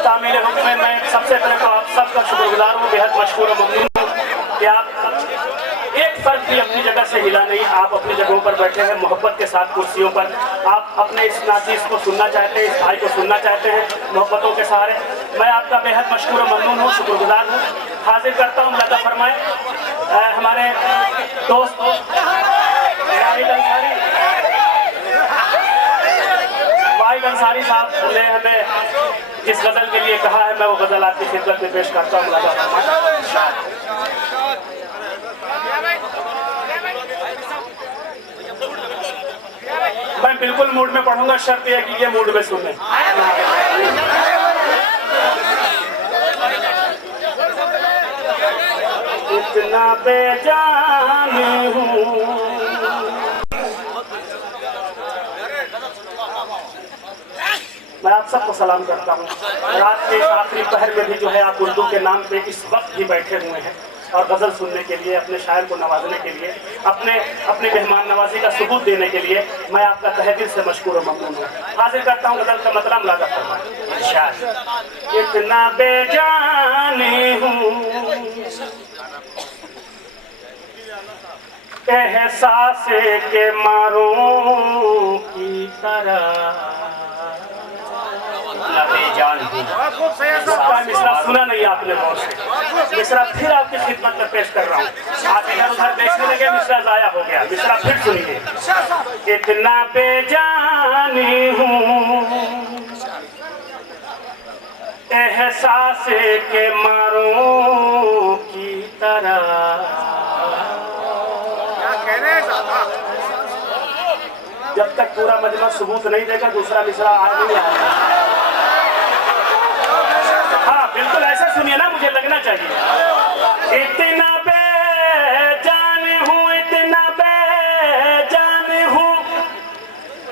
तामील हुक्म में मैं सबसे पहले तो आप सबका शुक्रगुजार हूँ, बेहद मशहूर और ममनून हूँ कि आप एक फर्द भी अपनी जगह से हिला नहीं, आप अपनी जगहों पर बैठे हैं मोहब्बत के साथ कुर्सियों पर। आप अपने इस नाचीज को सुनना चाहते हैं, इस भाई को सुनना चाहते हैं मोहब्बतों के सहारे। मैं आपका बेहद मशहूर और ममनून हूँ, शुक्रगुजार हूँ। हाजिर करता हूँ लगा फरमाए हमारे दोस्त वाहिद अंसारी साहब ने हमें जिस गजल के लिए कहा है, मैं वो गजल आपकी खिदमत में पेश करता हूँ। मैं बिल्कुल मूड में पढ़ूंगा, शर्त यह कि ये मूड में सुने। इतना बेजान हूँ मैं आप सबको सलाम करता हूँ। रात के आखिरी पहर में भी जो है आप उर्दू के नाम पे इस वक्त भी बैठे हुए हैं और गजल सुनने के लिए, अपने शायर को नवाजने के लिए, अपने मेहमान नवाजी का सबूत देने के लिए मैं आपका तहे दिल से मशकूर और ममनून हूँ। हाजिर करता हूँ गजल का मतलब लागा फरमाए। इतना बेजान हूँ एहसास के मारों की तरह बेजान हूँ। मिसरा सुना नहीं आपने बहुत से, मिसरा फिर आपकी खिदमत में पेश कर रहा हूँ। आप इधर उधर देखने लगे, मिसरा जाया हो गया, मिसरा फिर सुनिए। इतना बेजान हूँ एहसास के मारों की तरह। जब तक पूरा मजमा सबूत नहीं देगा दूसरा मिसरा आ नहीं आएगा। हाँ बिल्कुल ऐसा सुनिए ना, मुझे लगना चाहिए। इतना बेजान हूँ, इतना बेजान हूँ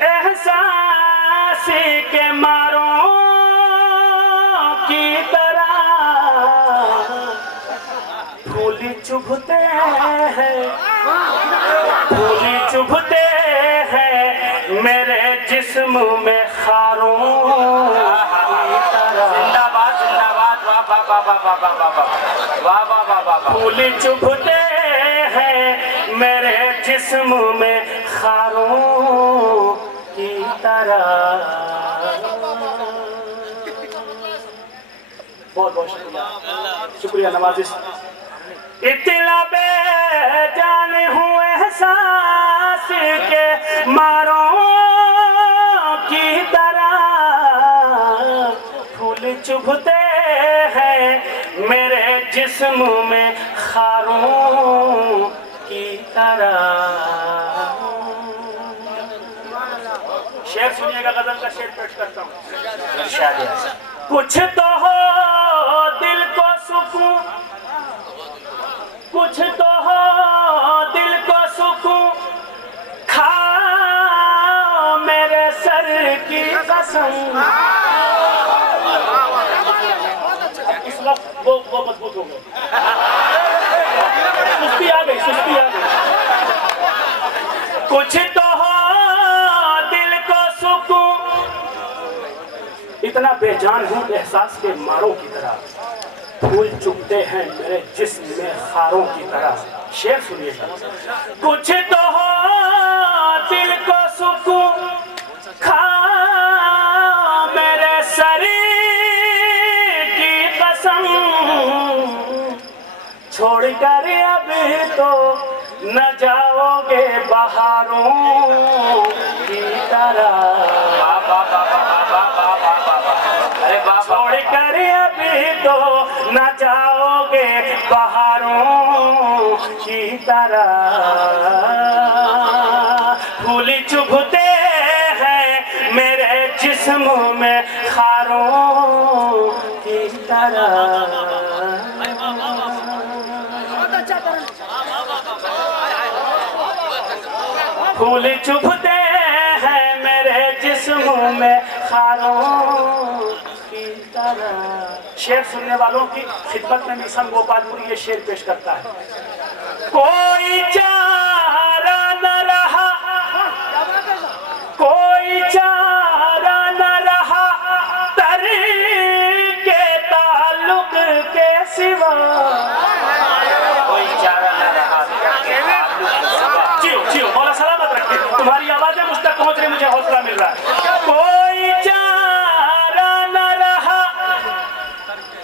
एहसास के मारों की तरह। फूल चुभते हैं, फूल चुभते हैं मेरे जिस्म में खारों की तरह। जिंदाबाद जिंदाबाद, वाह वाह वाह वाह वाह वाह वाह वाह वाह। फूल चुभते हैं मेरे जिस्म में खारों की तरह। बहुत बहुत शुक्रिया, शुक्रिया नवाजिश। इतना बेजान हूँ एहसास के मारों की तरह। फूल चुभते हैं मेरे जिस्म में खारों की तरह। शेर सुनिएगा, गजल का शेर पेश करता हूँ। कुछ तो हो दिल को सुकून, कुछ तो हो दिल को सुकून, खाओ मेरे सर की कसम। इस वक्त वो मजबूत हो गए, सुस्ती आ गई, सुस्ती आ गई। कुछ तो हो दिल को सुकून, इतना बेजान हूँ एहसास के मारों की तरह। फूल चुभते हैं मेरे जिस्म में खारों की तरह। शेर सुनिएगा। कुछ तो हो दिल को सुकून, खाओ मेरे सर की कसम। छोड़कर अभी तो न जाओगे बहारों की तरह। छोड़कर अभी तो न जाओगे बहारों की तरह। फूल चुभते हैं मेरे जिस्म में खारों की तरह। फूल चुभते हैं मेरे जिस्म में खारों की तरह। शेर सुनने वालों की खिदमत में मिशन गोपालपुरी ये शेर पेश करता है। कोई चारा न रहा, कोई चारा न रहा तरीके ताल्लुक के सिवा, कोई चारा न रहा। जियो मौला सलामत रखे, तुम्हारी आवाजें मुझ तक पहुंच रही, मुझे हौसला मिल रहा है। कोई चारा न रहा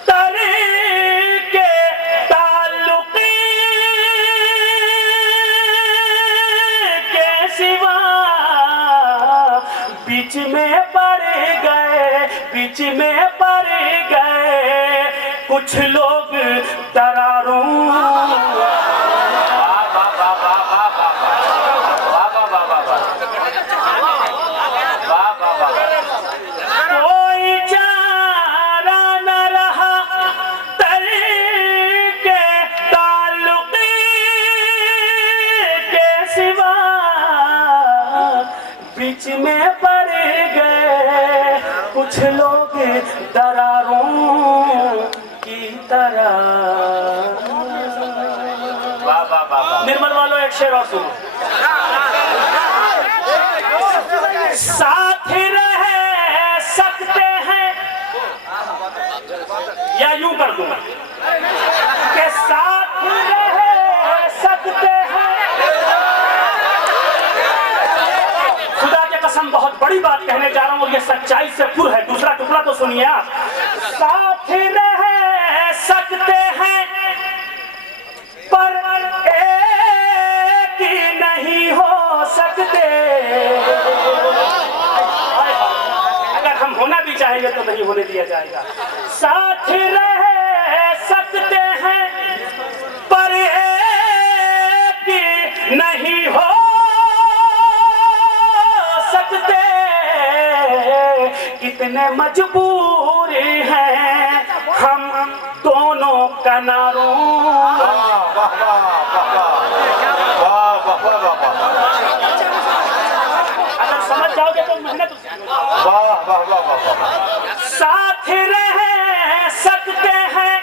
तरीके ताल्लुक के सिवा, बीच में पड़ गए, बीच में पड़ गए कुछ लोग दरारों। कोई चारा न रहा तरीके ताल्लुक के सिवा, बीच में पड़ गए कुछ लोग दरारों की तरह। निर्मल वालों एक शेर और सुनो। साथ रह सकते हैं, या यूं कर दूंगा कि साथ रह सकते हैं। खुदा की कसम बहुत बड़ी बात कहने जा रहा हूं और ये सच्चाई से पुर है। दूसरा टुकड़ा तो सुनिए आप। साथ रह सकते हैं पर एक ही नहीं हो सकते। अगर हम होना भी चाहेंगे तो नहीं होने दिया जाएगा। साथ रह सकते हैं पर एक ही नहीं हो सकते। कितने मजबूर हैं हम दोनों किनारों। अगर समझ जाओगे तो मेहनत। साथ रह सकते हैं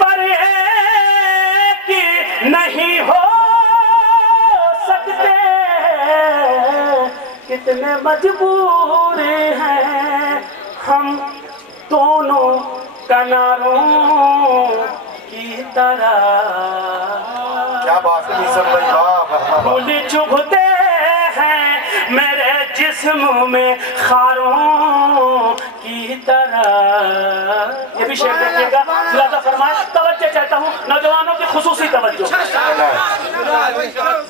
पर एक नहीं हो सकते। कितने मजबूर हैं हम दोनों किनारों की तरह। क्या बात है मिशन भाई, वाह। फूल चुभते हैं मेरे जिस्म में खारों की तरह। ये भी शेर देखिएगा। ज़्यादा फरमाइश तवज्जो चाहता हूँ, नौजवानों की खुसूसी तवज्जो।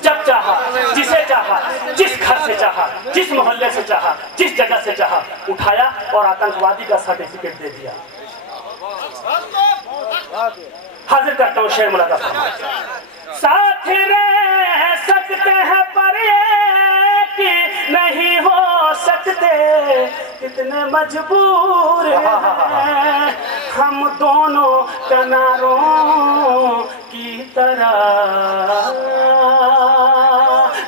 जब चाहा, जिसे चाहा, जिस घर से चाहा, जिस मोहल्ले से चाहा, जिस जगह से चाहा, उठाया और आतंकवादी का सर्टिफिकेट दे दिया। हाजिर करता हूँ शेर मुलादा। साथ रह सकते हैं पर एक नहीं हो सकते। कितने मजबूर हैं हम दोनों किनारों की तरह।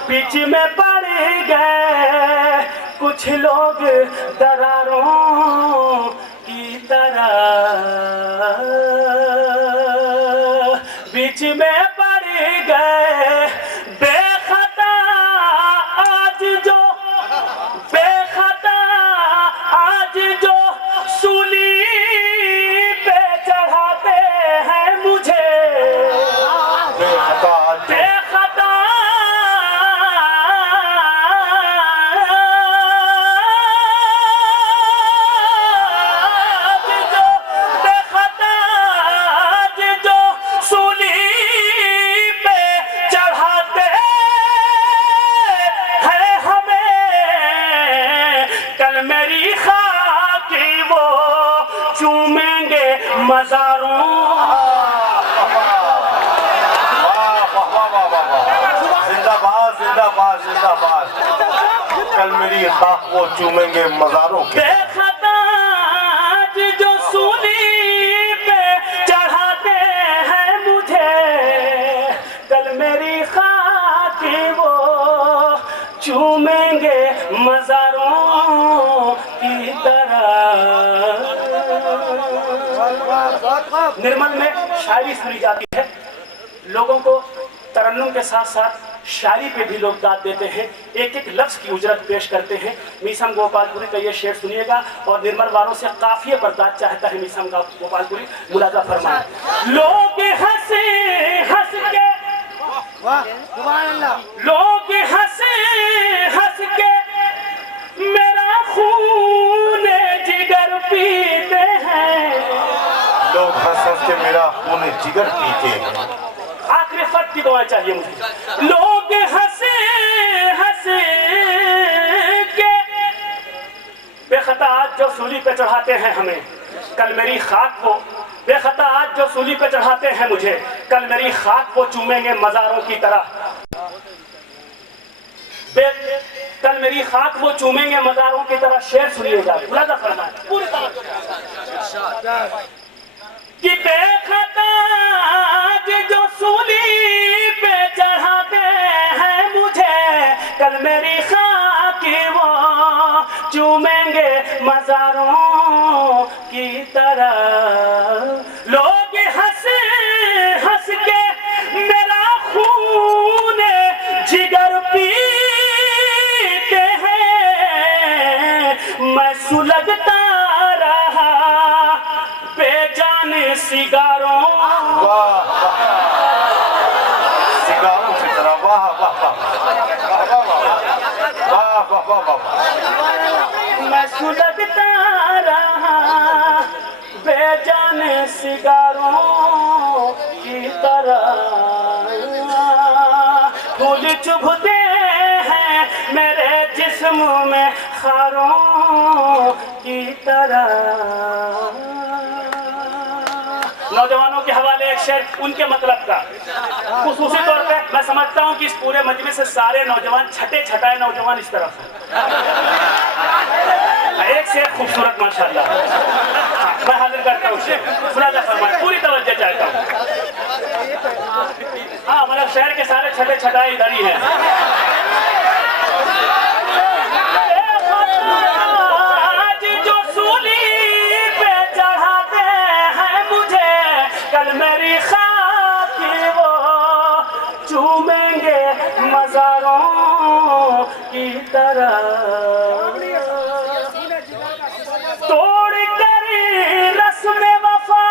बीच में पड़ गए कुछ लोग दरारों की तरह। बीच में पड़ गए बेखता आज जो, बेखता आज जो सूली पे चढ़ाते हैं मुझे। बेखता मजारों। जिंदाबाद जिंदाबाद जिंदाबाद। कल मेरी खाक वो चूमेंगे मजारों के। बेखता जो सूली पे चढ़ाते हैं मुझे, कल मेरी खाक वो चूमेंगे मजारों की तरह। निर्मल में शायरी सुनी जाती है, लोगों को तरन्नुम के साथ साथ शायरी पे भी लोग दाद देते हैं, एक एक लफ्ज की उजरत पेश करते हैं। मीसम गोपालपुरी का ये शेर सुनिएगा और निर्मल वालों से काफिये पर दाद चाहता है मीसम गोपालपुरी। मुलाजा फरमाए। लोग हंसे हंस के, लोग हंसे हंस के मेरा खून जिगर पीते हैं, लोग हंस हंस के मेरा खून जिगर पीते हैं। आखिरी फर्क की दुआ चाहिए मुझे। लोग हंसे हंसे के बेखता आज जो सूली पे चढ़ाते हैं हमें, कल मेरी खाक को, बेखता आज जो सूली पे चढ़ाते हैं मुझे, कल मेरी खाक को चूमेंगे मजारों की तरह। कल मेरी खाक वो चूमेंगे मजारों की तरह। शेर सुनिएगा, मुलाजा फरमाए पूरी तरह कि बेखता जो सूली पे चढ़ाते हैं मुझे, कल मेरी खाक वो चूमेंगे मजारों की तरह। लोग हंसे हंस के मेरा खून जिगर पीते हैं, मैं सुलगता रहा बेजाने सिगारों, सिगारों की तरह। वाह वाह वाह वाह वाह वाह वाह। मैं सुलगता रहा बेजाने सिगारों की तरह। फूल चुभते हैं मेरे जिस्म में खारों की तरह। नौजवानों के हवाले एक शेर उनके मतलब का। खुसूसी तौर पे मैं समझता हूँ कि इस पूरे मजमे से सारे नौजवान छठे छठाए नौजवान इस तरफ एक से एक खूबसूरत माशाल्लाह। मैं हाजिर करता हूँ शेर, मुलाजा फरमाए पूरी तवज्जो चाहता हूँ। हाँ मतलब शहर के सारे छठे छठाए इधर ही हैं। आज जो सूली पे चढ़ाते हैं मुझे, कल मेरी खाक वो चूमेंगे मजारों की तरह। तोड़ कर रस्म वफा,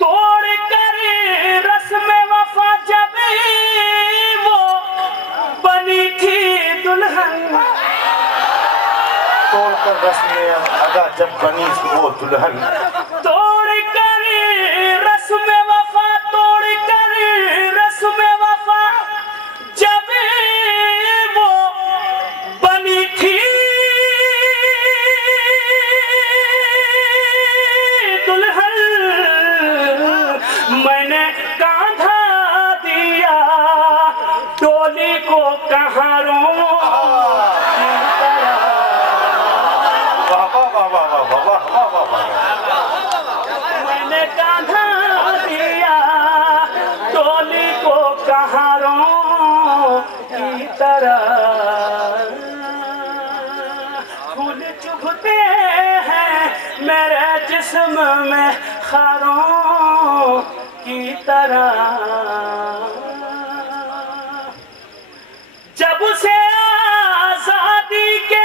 तोड़ कर रस्म वफा जब वो बनी थी दुल्हन, तोड़कर रस्में अदा जब बनी वो दुल्हन। तोड़ कर रस्म वफा, तोड़ कर रस्म वफा जब वो बनी थी दुल्हन, मैंने कांधा दिया डोली को कहारों की तरह। मैंने कांधा दिया डोली को कहारों की तरह। फूल चुभते हैं मेरे जिस्म में खारों की तरह। जब से आजादी के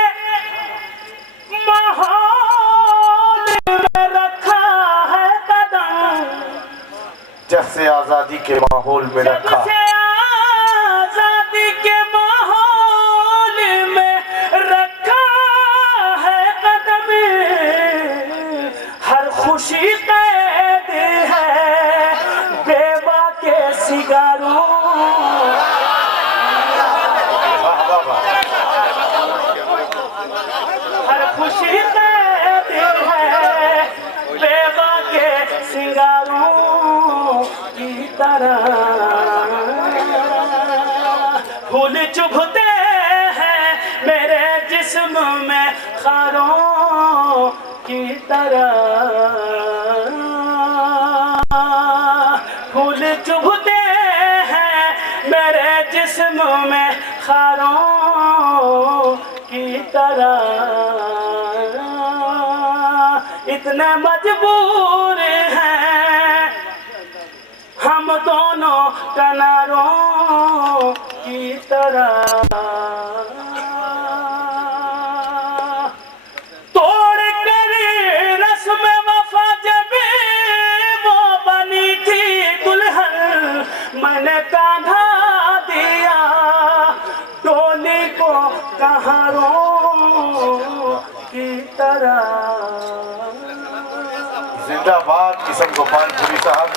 माहौल में रखा है कदम, जब से आजादी के माहौल में जब रखा, से आजादी के माहौल में रखा है कदम, हर खुशी कैद है बेवा के सिगारों। हर खुशी कैद है बेवा के सिंगारों की तरह। फूल चुभते हैं मेरे जिस्म में खारों की तरह। फूल चुभते हैं मेरे जिस्म में खारों की तरह। कितने मजबूर हैं हम दोनों किनारों की तरह। तोड़ कर रस्म वफा जब वो बनी थी दुल्हन, मैंने कान्हा दिया डोली को कहारों की तरह। जिंदाबाद किशन गोपालपुरी साहब।